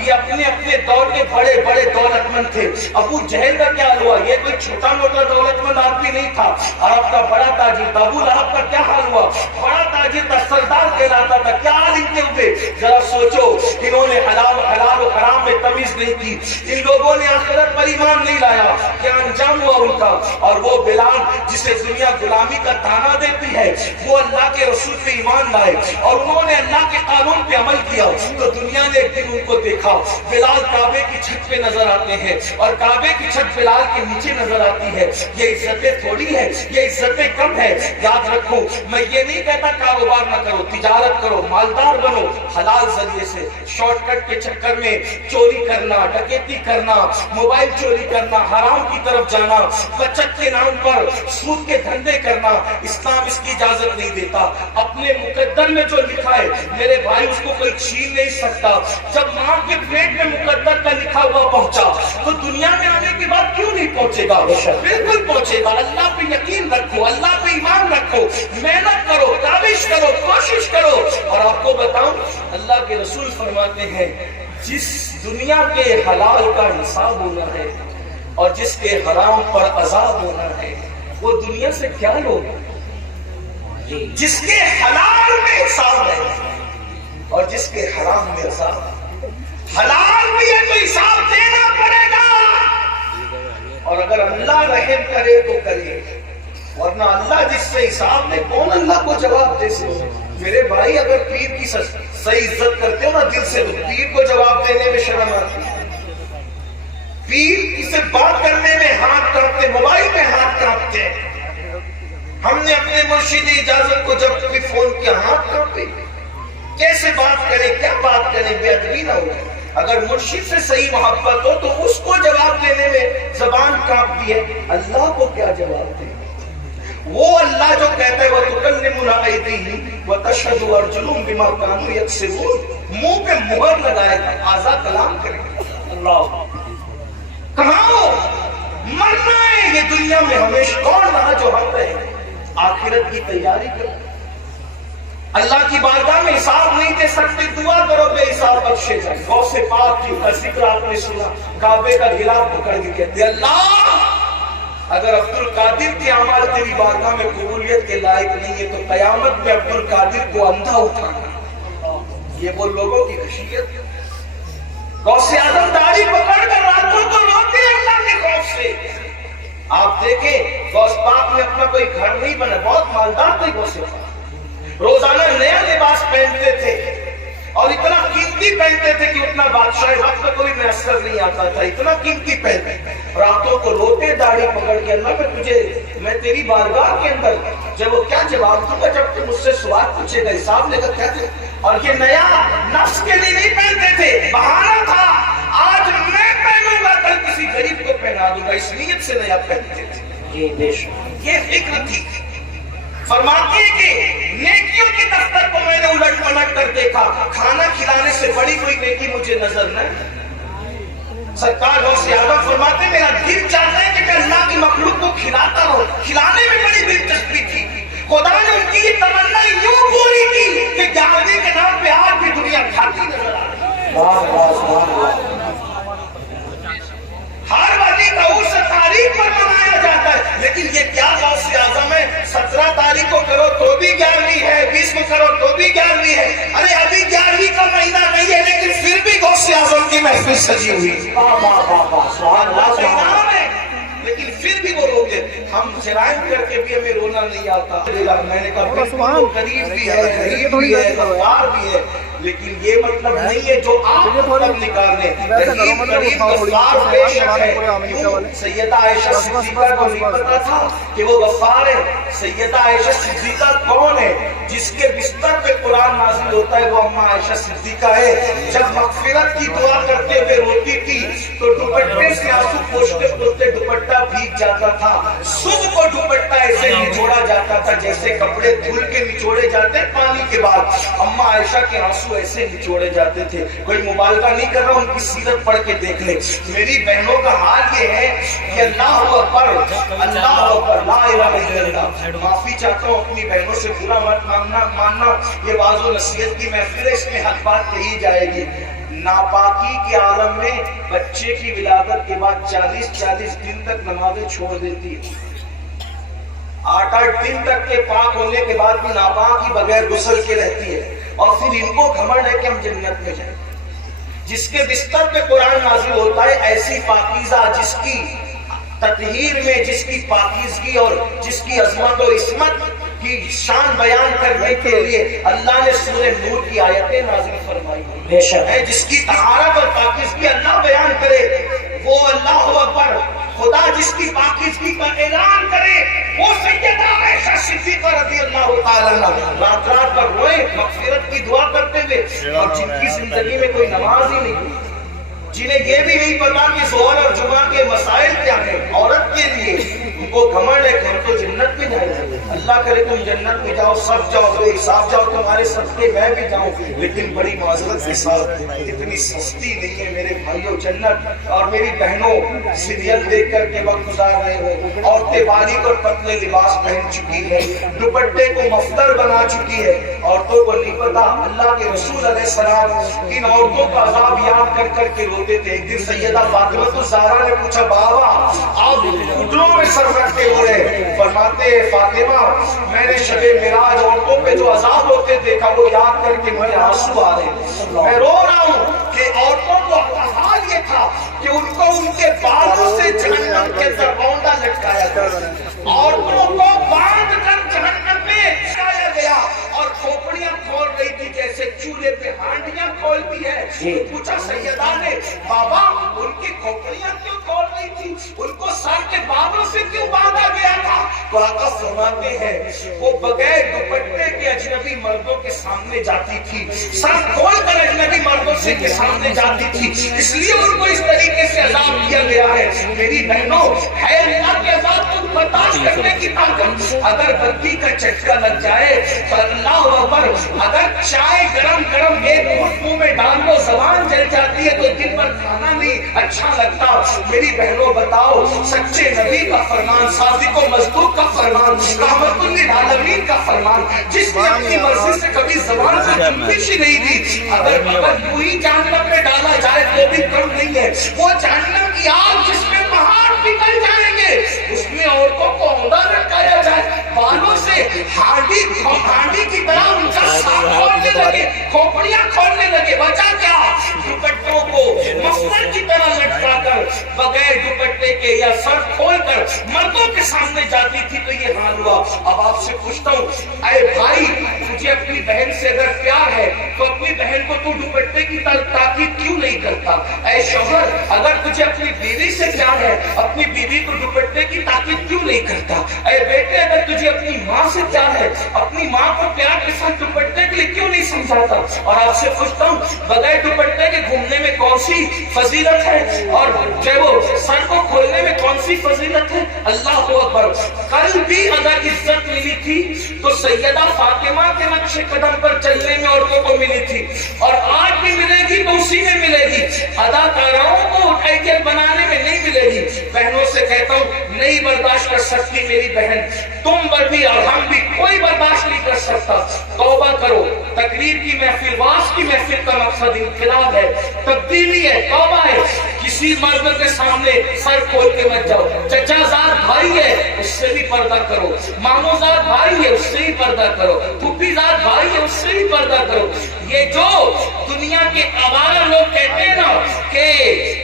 ये अपने अपने दौर के बड़े बड़े दौलतमंद थे। अबू जहल का क्या हुआ? ये कोई छोटा मोटा दौलतमंद आदमी नहीं था, अरब का बड़ा ताजिर था। अबू लहब का क्या हाल हुआ? बड़ा ताजिर था, सरदार कहलाता था। क्या हाल इनके हुए? जरा सोचो, इन्होंने हलाल और हराम में तमीज नहीं की, इन लोगों ने आखिरत पर ईमान नहीं लाया। क्या अंजाम हुआ उनका? और वो बिलाल जिसे दुनिया गुलामी का ताना देती है, वो अल्लाह के रसूल पे ईमान लाए और उन्होंने अल्लाह के कानून पे अमल किया तो दुनिया ने एक दिन उनको देखा। बिलाल काबे की छत पे नजर आते हैं और काबे की छत बिलाल के नीचे नजर आती है। ये इज्जतें थोड़ी है, ये इज्जतें कम है। याद रखो, मैं ये नहीं कहता कारोबार न करो, तिजारत करो, मालदार बनो हलाल जरिए से। शॉर्टकट के चक्कर में चोरी करना, डकैती करना, मोबाइल चोरी करना, हराम की तरफ जाना, बचत के नाम पर सूद के धंधे करना, इस्लाम इसकी इजाजत नहीं देता। अपने मुकद्दर में जो लिखा है मेरे भाई, उसको कोई छीन नहीं सकता। जब मां के पेट में मुकद्दर का लिखा हुआ पहुंचा तो दुनिया में आने के बाद क्यों नहीं पहुंचेगा? बिल्कुल पहुंचेगा। अल्लाह पे यकीन रखो, अल्लाह पे ईमान रखो, मेहनत करो, काविश करो, कोशिश करो। और आपको बताऊं, अल्लाह के रसूल फरमाते हैं, जिस दुनिया के हलाल का हिसाब होना है और जिसके हराम पर अजाब होना है, वो दुनिया से क्या लोग? जिसके हलाल में हिसाब है और जिसके हराम में अजाब। हलाल में है तो हिसाब देना पड़ेगा, और अगर अल्लाह रहम करे तो करे, वरना अल्लाह जिससे हिसाब ले, कौन अल्लाह को जवाब दे सके? मेरे भाई, अगर पीर की सही इज्जत करते हो ना दिल से, तो पीर को जवाब देने में शर्म आती है। पीर से बात करने में हाथ कांपते, मोबाइल पे हाथ कांपते हैं। हमने अपने मुर्शिद इजाजत को जब भी फोन किया, हाथ कांपे। कैसे बात करें, क्या बात करें, बेअदबी ना हो। अगर मुर्शिद से सही मोहब्बत हो तो उसको जवाब देने में जबान कांपती है, अल्लाह को क्या जवाब दे? वो अल्लाह जो कहता है, वह तुकल्लिमुना अयदीहिम व तशहदु अर्जुलुहुम बिमा कानू यक्सिबून, मुंह पे मुहर लगाएगा, आजा कलाम करेगा। अल्लाह कहां हो? मरना है ये दुनिया में हमेशा। कौन रहा जो हक है? आखिरत की तैयारी करो। अल्लाह की बारगाह में हिसाब नहीं दे सकते, दुआ करो बेहिसाब बख्शे जाए। गौसे पाक की जिक्र आपने सुना, काबे का गिलाफ पकड़ के कहते, अल्लाह अगर अब्दुल कादिर के अमाल तेरी बारगाह में कबूलियत के लायक नहीं है तो कयामत में अब्दुल कादिर को अंधा उठाना। ये वो लोगों की खशियत। गौसे आजम दाढ़ी पकड़कर रातों को रोते अल्लाह के खौफ से। आप देखें, गौस पाक ने अपना कोई घर नहीं बना, बहुत मालदार थे गौसे पाक, रोजाना नया लिबास पहनते थे और इतना कीमती पहनते थे कि उतना बादशाह वक्त को भी मैसर नहीं आता था, इतना कीमती पहनते। रातों को रोते दाढ़ी पकड़ के, अल्लाह पे तुझे मैं तेरी बारगाह के अंदर जब वो क्या जवाब दूंगा जब तू मुझसे सवाल पूछेगा, हिसाब लेकर कहते। और ये नया नफ्स के लिए नहीं पहनते थे, बहाना था, आज मैं पहनूंगा कल किसी गरीब को पहना दूंगा, इस नीयत से नया पहनते थे। ये फिक्र थी। फरमाते हैं कि नेकियों के दफ्तर को मैंने उलट पलट कर देखा, खाना खिलाने से बड़ी कोई नेकी मुझे नजर नहीं। सरकार गौसे आजम फरमाते, मेरा दिल चाहता है कि मैं अल्लाह की मखलूक को खिलाता रहूं। खिलाने में बड़ी दिलचस्पी थी। खुदा ने उनकी ये तमन्ना यूं पूरी की कि 11वीं के नाम पे आज भी दुनिया खाती नजर आ रही। हर वाली का उस तारीख पर मनाया जाता है, लेकिन ये क्या गौसे आजम है? 17 तारीख को करो तो भी 11वीं है, 20 को करो तो भी 11वीं है। अरे अभी 11वीं का महीना नहीं है, लेकिन फिर भी गौसे आजम की महफिल सजी हुई है। लेकिन फिर भी वो रोते। हम जराइम करके भी हमें रोना नहीं आता। मैंने कहा गरीब भी है, गरीब भी है, गद्दार भी है, लेकिन ये मतलब नहीं है जो आप मतलब निकालने। सैयदा आयशा सिद्दीका को नहीं पता था कि वो गफ्फार है। सैयदा आयशा सिद्दीका कौन है? जिसके बिस्तर पे कुरान नाज़िल होता है, वो अम्मा आयशा सिद्दीका है। जब मग़फ़िरत की दुआ करते हुए रोती थी तो दुपट्टे से आंसू पोंछते पोंछते दुपट्टा جیسے کپڑے دھل کے نچوڑے جاتے ہیں پانی کے بعد، اما عائشہ کے آنسو ایسے نچوڑے جاتے تھے. کوئی مبالغہ نہیں کر رہا، ان کی سیرت پڑھ کے دیکھ لیں. میری بہنوں کا حال یہ ہے کہ اللہ اکبر اللہ اکبر لا الہ الا اللہ. معافی چاہتا ہوں اپنی بہنوں سے، برا مت ماننا، یہ واعظ و نصیحت کی محفل ہے، اس میں حق بات کہی جائے گی. ناپاکی کے عالم میں بچے کی ولادت کے بعد 40 دن تک نمازیں چھوڑ دیتی ہے. 8 دن تک کے پاک ہونے کے بعد بھی ناپاک ہی بغیر غسل کے رہتی ہے، اور پھر ان کو گھمنڈ ہے کہ ہم جنت میں جائیں. جس کے بستر پہ قرآن نازل ہوتا ہے، ایسی پاکیزہ جس کی تطہیر میں، جس کی پاکیزگی اور جس کی عظمت اور عصمت کی شان بیان کرنے کے لیے اللہ نے سورہ نور کی آیتیں نازل فرمائی ہے. جس کی طہارت اور پاکیزگی اللہ بیان کرے، وہ اللہ اکبر. خدا جس کی پاکیزگی کا اعلان کرے، وہ سیدہ عائشہ صدیقہ رضی اللہ تعالیٰ عنہا رات رات پر روئے مغفرت کی دعا کرتے ہوئے، اور جن کی زندگی میں کوئی نماز ہی نہیں، جنہیں یہ بھی نہیں پتا کہ ظہر اور جمعہ کے مسائل کیا ہیں عورت کے لیے، ان کو گھمنڈ ہے کہ ہم تو جنت میں جائیں. اللہ کرے تم جنت میں جاؤ، سب جاؤ، بے حساب جاؤ، تمہارے صدقے میں بھی جاؤں، لیکن بڑی معذرت کے ساتھ اتنی سستی نہیں ہے میرے بھائیوں جنت. اور میری بہنوں سیریل دیکھ کر کے وقت گزار رہے ہو، عورتیں باریک اور پتلے لباس پہن چکی ہے، دوپٹے کو مفطر بنا چکی ہے. عورتوں کو نہیں پتا اللہ کے رسول علیہ السلام ان عورتوں کا عذاب یاد کر کر کے روتے تھے. ایک دن سیدہ فاطمہ الزہرا نے پوچھا، بابا آپ گھٹنوں میں سر رکھتے ہو رہے؟ فرماتے فاطمہ میں نے شب معراج عورتوں پہ جو عذاب ہوتے دیکھا، وہ یاد کر کے مجھے آنسو آ رہے. میں رو رہا ہوں کہ عورتوں کو حال یہ تھا کہ ان کو ان کے بالوں سے جہنم کے اندر بونڈا لٹکایا گیا، عورتوں کو باندھ کر جہنم میں لٹکایا گیا، اور کھوپڑیاں کھول رہی تھی جیسے چولہے پہ ہانڈیاں کھولتی ہے. پوچھا سیدہ نے، بابا ان کی کھوپڑیاں کیوں کھول رہی تھی؟ ان کو سر کے بالوں سے کیوں باندھا گیا تھا؟ تو آقا فرماتے ہیں وہ بغیر دوپٹے کے اجنبی مردوں کے سامنے جاتی تھی، سر کھول کر اجنبی مردوں سے کے سامنے جاتی تھی، اس لیے ان کو اس طریقے سے عذاب کیا گیا ہے. میری بہنوں ہے اللہ کے عذاب کو برداشت کرنے کی طاقت. اگر بتی کا چٹکا لگ جائے تو اللہ اکبر، اگر چائے گرم گرم ایک گھونٹ منہ میں ڈال دو زبان جل جاتی ہے تو دن بھر کھانا نہیں اچھا لگتا. میری بہنوں بتاؤ، سچے نبی کا فرمان، صادق و مصدوق کا فرمان، رحمت للعالمین کا فرمان، جس نے اپنی مرضی سے کبھی زبان سے جنبش ہی نہیں دی، اگر یوں ہی جہنم میں ڈالا جائے تو بھی کم نہیں ہے. وہ جہنم کی آگ جس میں پہاڑ نکل جائیں گے، اس میں عورتوں کو عہدہ رکھایا جائے، بالوں سے ہانڈی کی طرح ان کا ساتھ کھولنے لگے، کھوپڑیاں کھولنے لگے. بچا کیا؟ دوپٹوں کو مفلر کی طرح لٹکا کر بغیر دوپٹے کے یا سر کھول کر مردوں کے سامنے جاتی تھی. تو یہ حال ہوا. اب آپ سے پوچھتا ہوں، اے بھائی تجھے اپنی بہن سے اگر پیار ہے تو اپنی بہن کو تو دوپٹے کی تاکید کیوں نہیں کرتا؟ اے شوہر اگر تجھے اپنی بیوی سے پیار ہے، اپنی بیوی کو دوپٹے کی تاکید کیوں نہیں کرتا؟ اے بیٹے اگر تجھے اپنی ماں سے پیار ہے، اپنی ماں کو پیار کے ساتھ دوپٹے کے لیے کیوں نہیں سمجھاتا؟ اور آپ سے پوچھتا ہوں، بغیر دوپٹے کے گھومنے میں کون سی فضیلت ہے، اور جو وہ سر کو کھولنے میں کون سی فضیلت ہے؟ اللہ اکبر. کل بھی اگر عزت ملی تھی تو سیدہ فاطمہ کے نقش قدم پر چلنے میں عورتوں کو ملی تھی، اور آج بھی ملے گی تو اسی میں ملے گی. اداکاراؤں کو آئیڈیل بنانے میں نہیں ملے گی. بہنوں سے کہتا ہوں، نہیں برداشت کر سکتی میری بہن، تم پر بھی اور ہم بھی کوئی برداشت نہیں کر سکتا. توبہ کرو. تقریر کی محفل، واز کی محفل کا مقصد انقلاب ہے، تبدیلی ہے، توبہ ہے. کسی مرد کے سامنے سر کھول کے مت جاؤ. چچا زاد بھائی ہے اس سے بھی پردہ کرو، مامو زاد بھائی ہے اس سے بھی پردہ کرو، پھوپھی زاد بھائی ہے اس سے بھی پردہ کرو. یہ جو دنیا کے آوارہ لوگ کہتے ہیں نا کہ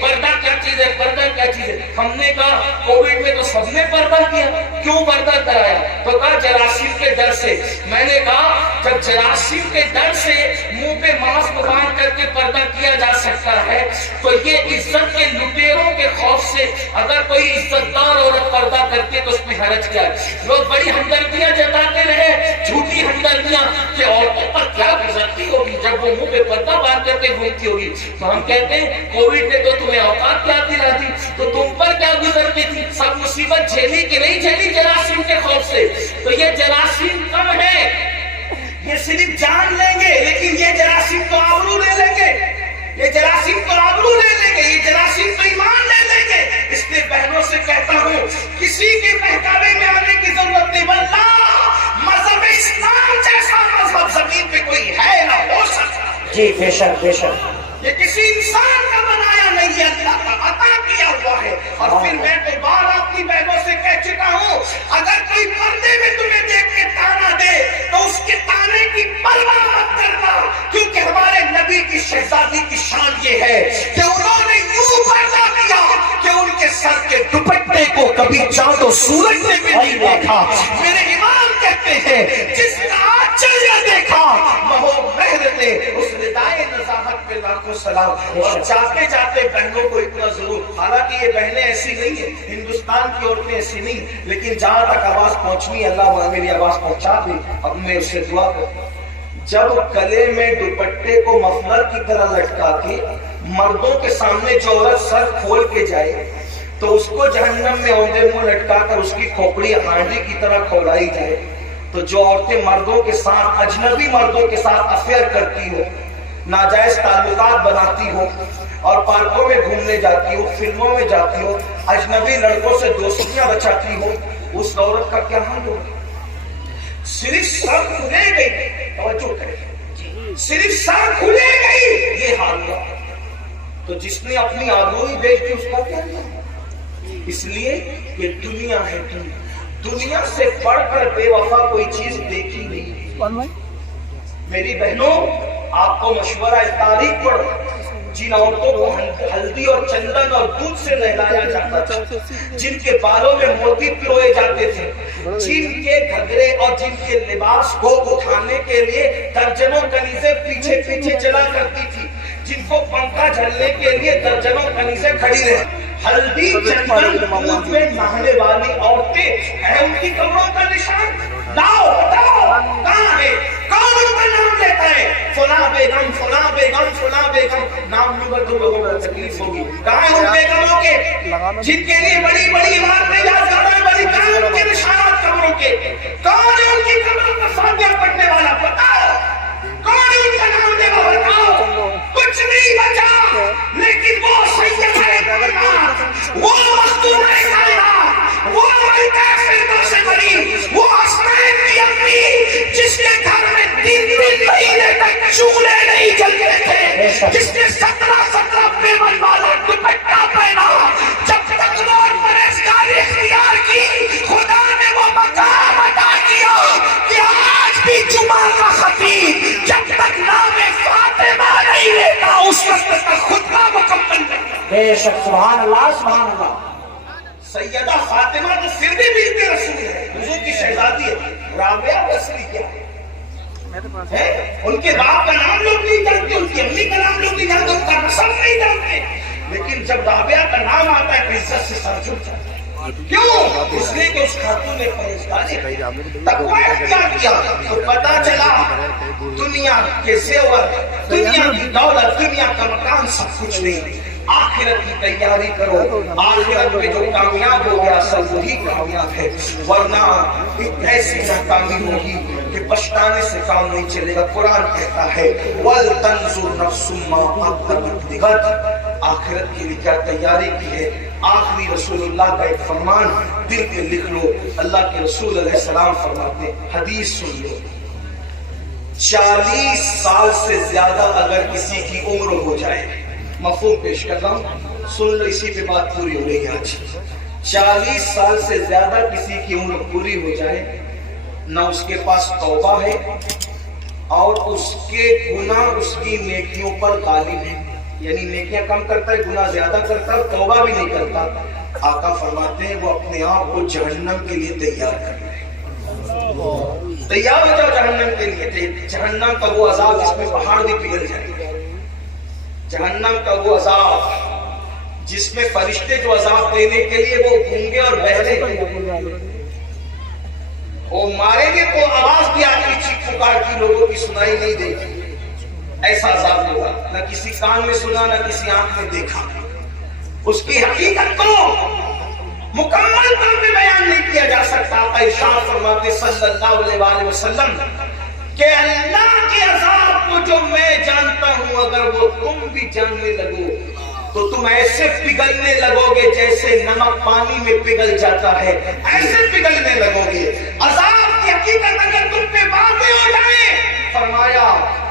پردہ کیا چیز ہے، پردہ کیا چیز ہے، ہم نے کہا کووڈ میں تو سب نے پردہ کیا، کیوں پردہ کرایا؟ تو کہا جراثیم کے ڈر سے. میں نے کہا جب جراثیم کے ڈر سے منہ پہ ماسک باندھ کر کے پردہ کیا جا سکتا ہے تو یہ عزت کے لٹیروں کے خوف سے اگر کوئی عزت دار عورت پردہ کرتی ہے تو اس میں حرج کیا ہے؟ لوگ بڑی ہمدردیاں جتاتے رہے झूठी हमदर्दियां कि औरतों पर क्या गुजरती होगी जब वो मुंह पे पर्दा बांध करके घूमती होगी। तो हम कहते हैं कोविड ने तो तुम्हें औकात क्या दिला दी, तो तुम पर क्या गुजरती थी? सब मुसीबत झेली कि नहीं झेली जरासीम के खौफ से? तो ये जरासीम कम है, ये सिर्फ जान लेंगे, लेकिन ये जरासीम तो आबरू ले लेंगे, ये जरासीम तो आबरू ले लेंगे, ये जरासीम तो ईमान ले लेंगे। इसलिए बहनों से कहता हूँ किसी के बहकावे में आने की जरूरत नहीं, वल्ला मजहब इस्लाम जैसा मजहब जमीन पे कोई है ना हो सकता। जी बेशक बेशक, ये किसी इंसान का बनाया नहीं है, अल्लाह का अता किया हुआ है। और फिर मैं तो बार अपनी बहनों से कह चुका हूँ, अगर कोई पर्दे में तुम्हें देख के ताना दे तो उसके ताने की परवाह मत करना, क्योंकि हमारे नबी की शहजादी की शान ये है कि उन्होंने यूं पर्दा किया कि उनके सर के दुपट्टे को कभी चांद और सूरज ने भी नहीं देखा। मेरे इमाम कहते हैं जिसका आश्चर्य देखा महो महर ने उस रिदाए नज़ाहत पे लाखों सलाम। और जाते जाते बहनों को इतना जरूर, हालांकि ये बहनें ऐसी नहीं है, हिंदुस्तान की औरतें ऐसी नहीं, लेकिन जहां तक आवाज पहुंचनी अल्लाह मेरी आवाज पहुंचा दी। अब मैं उससे दुआ करता हूं, जब गले में दुपट्टे को मफलर की तरह लटका के मर्दों के सामने जो औरत सर खोल के जाए तो उसको जहन्नम में औंधे मुंह लटका कर उसकी खोपड़ी हांडी की तरह खोलाई जाए। तो जो औरतें मर्दों के साथ, अजनबी मर्दों के साथ अफेयर करती हो, नाजायज ताल्लुकात बनाती हो और पार्कों में घूमने जाती हो, फिल्मों में जाती हो, अजनबी लड़कों से दोस्तियां बचाती हो, उस औरत का क्या हाल होगा? सिर्फ सर खुले गई, तवज्जो करें, सिर्फ सर खुले गई ये हाल हुआ। तो जिसने अपनी आबरूई बेच दी उसका क्या हुआ? इसलिए ये दुनिया है, दुनिया से बढ़कर बेवफा कोई चीज देखी नहीं। मेरी बहनों, आपको मशवरा तारीख पढ़ो, जिन औरतों को हल्दी और चंदन और दूध से नहलाया जाता था, जिनके बालों में मोती पिरोए जाते थे, जिनके घघरे और जिनके लिबास को उठाने के लिए दर्जनों कनीज़ें पीछे पीछे चला करती थी, जिनको पंखा झलने के लिए दर्जनों कनीज़ें खड़ी रहे, हल्दी चंदन दूध में नहाने वाली औरतें है उनकी कब्रों का निशान? लाओ बताओ कहाँ है? कौन उनका नाम लेता है? फुला बेगम, फुला बेगम, फुला बेगम। नाम लूंगा तो लोगों को तकलीफ होगी। कहाँ है उन बेगमों के जिनके लिए बड़ी बड़ी इमारतें यादगार बनी? कहाँ है उनके निशानात कब्रों के? कौन है उनकी कब्रों का फातिहा पढ़ने वाला? बताओ कौन है उनका नाम लेगा? बताओ। कुछ नहीं बचा, लेकिन वो सैयद है, वो मखदूम है, वो से बनी, वो हसनैन की अम्मी जिसके घर में 3 महीने तक चूल्हे नहीं जलते थे, जिसने 17 पेवन वाला दुपट्टा पहना, जब तक वो परहेजगारी इख्तियार की, खुदा ने वो मकाम अता किया कि आज भी जुमा का खतीब जब तक नाम फातिमा नहीं लेता उस वक्त तक खुतबा मुकम्मल नहीं। बेशक, सुभान अल्लाह, सुभान अल्लाह। सैयदा फातिमा तो फिर भी बीवी रसूल है, हुजूर की शहजादी है। राबिया असली क्या है? उनके बाप का नाम लोग नहीं जानते, उनकी अम्मी का नाम लोग नहीं जानते, उनका नस्ब नहीं जानते, लेकिन जब राबिया का नाम आता है तो इज्जत से सर झुक जाता है। क्यों? इसलिए कि उस खातून ने परहेजगारी तकवा इख्तियार किया। तो पता चला दुनिया के जेवर, दुनिया की दौलत, दुनिया का मकान सब कुछ नहीं, आखिरत की तैयारी करो। आखिरत में जो कामयाब हो गया सब वही कामयाब है, वरना एक ऐसी नाकामी होगी कि पछताने से काम नहीं चलेगा। कुरान कहता है वल तंजुर नफ्सुम मा क़द्दमत लिगद, आखिरत के लिए क्या तैयारी की है। आखिरी रसूलुल्लाह का एक फरमान दिल पे लिख लो। अल्लाह के रसूल अलैहि सलाम फरमाते, हदीस सुन लो, 40 साल से ज्यादा अगर किसी की उम्र हो जाए, मफहूम पेश कर रहा हूं, सुन लो, इसी पे बात पूरी हो रही है आज। 40 साल से ज्यादा किसी की उम्र पूरी हो जाए, ना उसके पास तौबा है और उसके गुनाह उसकी नेकियों पर गालिब है, यानी नेकियां कम करता है, गुनाह ज्यादा करता है, तौबा भी नहीं करता। आका फरमाते हैं वो अपने आप को जहन्नम के लिए तैयार कर रहे हैं। तैयार हो जाओ जहन्नम के लिए। जहन्नम का वो अजाब जिसमें पहाड़ भी पिघल जाएगा, जहन्नम का वो अजाब जिसमें फरिश्ते जो अजाब देने के लिए वो गूंगे और बहरे, وہ ماریں گے تو آواز بھی آپ کی چیخ پکار کی لوگوں کی سنائی نہیں دے گی. ایسا عذاب ہوگا, نہ کسی کان میں سنا نہ کسی آنکھ میں دیکھا. اس کی حقیقت کو مکمل طور پہ بیان نہیں کیا جا سکتا. ارشاد فرماتے صلی اللہ علیہ وآلہ وسلم کہ اللہ کے عذاب کو جو میں جانتا ہوں اگر وہ تم بھی جاننے لگو تو تم ایسے پگھلنے لگو گے جیسے نمک پانی میں پگھل جاتا ہے, ایسے پگھلنے لگو گے. عذاب کی حقیقت اگر تم پہ واضح ہو جائے, فرمایا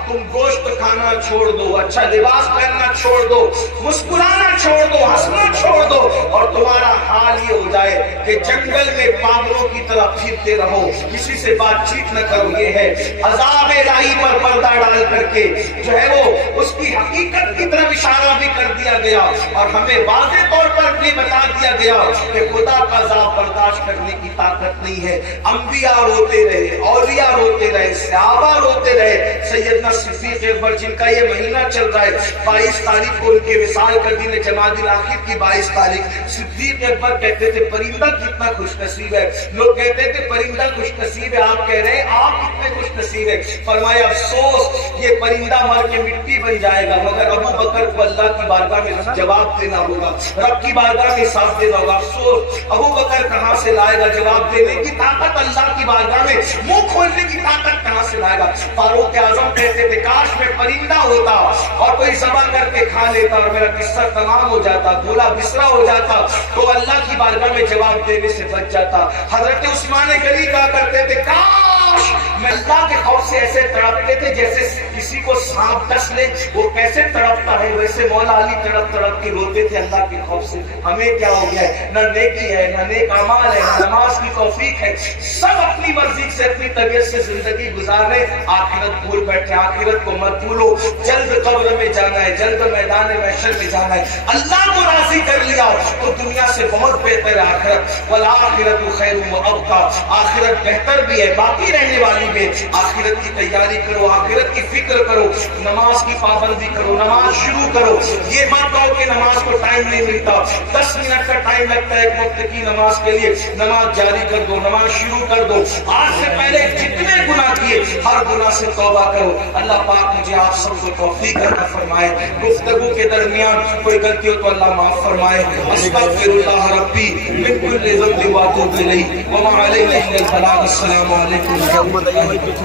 تم گوشت کھانا چھوڑ دو, اچھا لباس پہننا چھوڑ دو, مسکرانا چھوڑ دو, ہنسنا چھوڑ دو, اور تمہارا حال یہ ہو جائے کہ جنگل میں پاگلوں کی طرح پھرتے رہو, کسی سے بات چیت نہ کرو. یہ ہے عذاب الہی پر پردہ ڈال کر کے جو ہے وہ اس کی حقیقت کی طرف اشارہ بھی کر دیا گیا, اور ہمیں واضح طور پر بھی بتا دیا گیا کہ خدا کا عذاب برداشت کرنے کی طاقت نہیں ہے. انبیاء روتے رہے, اولیاء روتے رہے, صحابہ روتے رہے. سیدنا صدیق اکبر جن کا یہ مہینہ چل رہا ہے 22 تاریخ کو ان کے وصال کا دن ہے, جمادی الاخر کی 22 تاریخ. صدیق اکبر کہتے تھے پرندہ کتنا خوش نصیب ہے. لوگ کہتے تھے پرندہ خوش نصیب ہے, آپ کہہ رہے ہیں آپ کتنے خوش نصیب ہے. فرمایا افسوس یہ پرندہ مر کے مٹی بن جائے گا, مگر ابو بکر کو اللہ کی بارگاہ میں جواب دینا ہوگا, رب کی بارگاہ میں حساب دینا ہوگا. افسوس ابو بکر کہاں سے لائے گا جواب دینے کی طاقت, اللہ کی بارگاہ میں منہ کھولنے کی طاقت کہاں سے لائے گا. فاروق اعظم کہتے تھے کاش میں پرندہ ہوتا اور کوئی ذبح کر کے کھا لیتا اور میرا قصہ تمام ہو جاتا, بھولا بسرا ہو جاتا, تو اللہ کی بارگاہ میں جواب دینے سے بچ جاتا. حضرت عثمان غنی کہا کرتے تھے کاش میں اللہ کے خوف سے ایسے تڑپتے تھے جیسے کسی کو سانپ ڈس لے, وہ کیسے تڑپتا ہے ویسے مولا علی تڑپ تڑپ کے روتے تھے اللہ کے خوف سے. ہمیں کیا ہو گیا ہے, نہ نیکی ہے, نہ نیک اعمال ہے, نہ نماز کی توفیق ہے, سب اپنی مرضی سے اپنی طبیعت سے زندگی گزارے, آخرت بھول بیٹھے. آخرت کو مت بھولو, جلد قبر میں جانا ہے, جلد میدان محشر میں جانا ہے. اللہ کو راضی کر لیا تو دنیا سے بہت بہتر ہے آخرت. والآخرت خیر وابقی, آخرت بہتر بھی ہے, باقی رہنے والی بھی. آخرت کی تیاری کرو, آخرت کی فکر کرو, نماز کی پابندی کرو, نماز شروع کرو. یہ مت کہو کہ نماز کو ٹائم نہیں ملتا, 10 منٹ کا ٹائم لگتا ہے ایک وقت کی نماز کے لیے. نماز جاری کر دو, نماز شروع کر دو. آج سے پہلے جتنے گناہ کیے ہر گناہ سے توبہ کرو. اللہ پاک مجھے آپ سب کو توفیق عطا فرمائے. گفتگو کے درمیان کوئی غلطی ہو تو اللہ معاف فرمائے. استغفر اللہ ربی من کل ذنب واتوب الیہ وما علیہ الا البلاغ. السلام علیکم.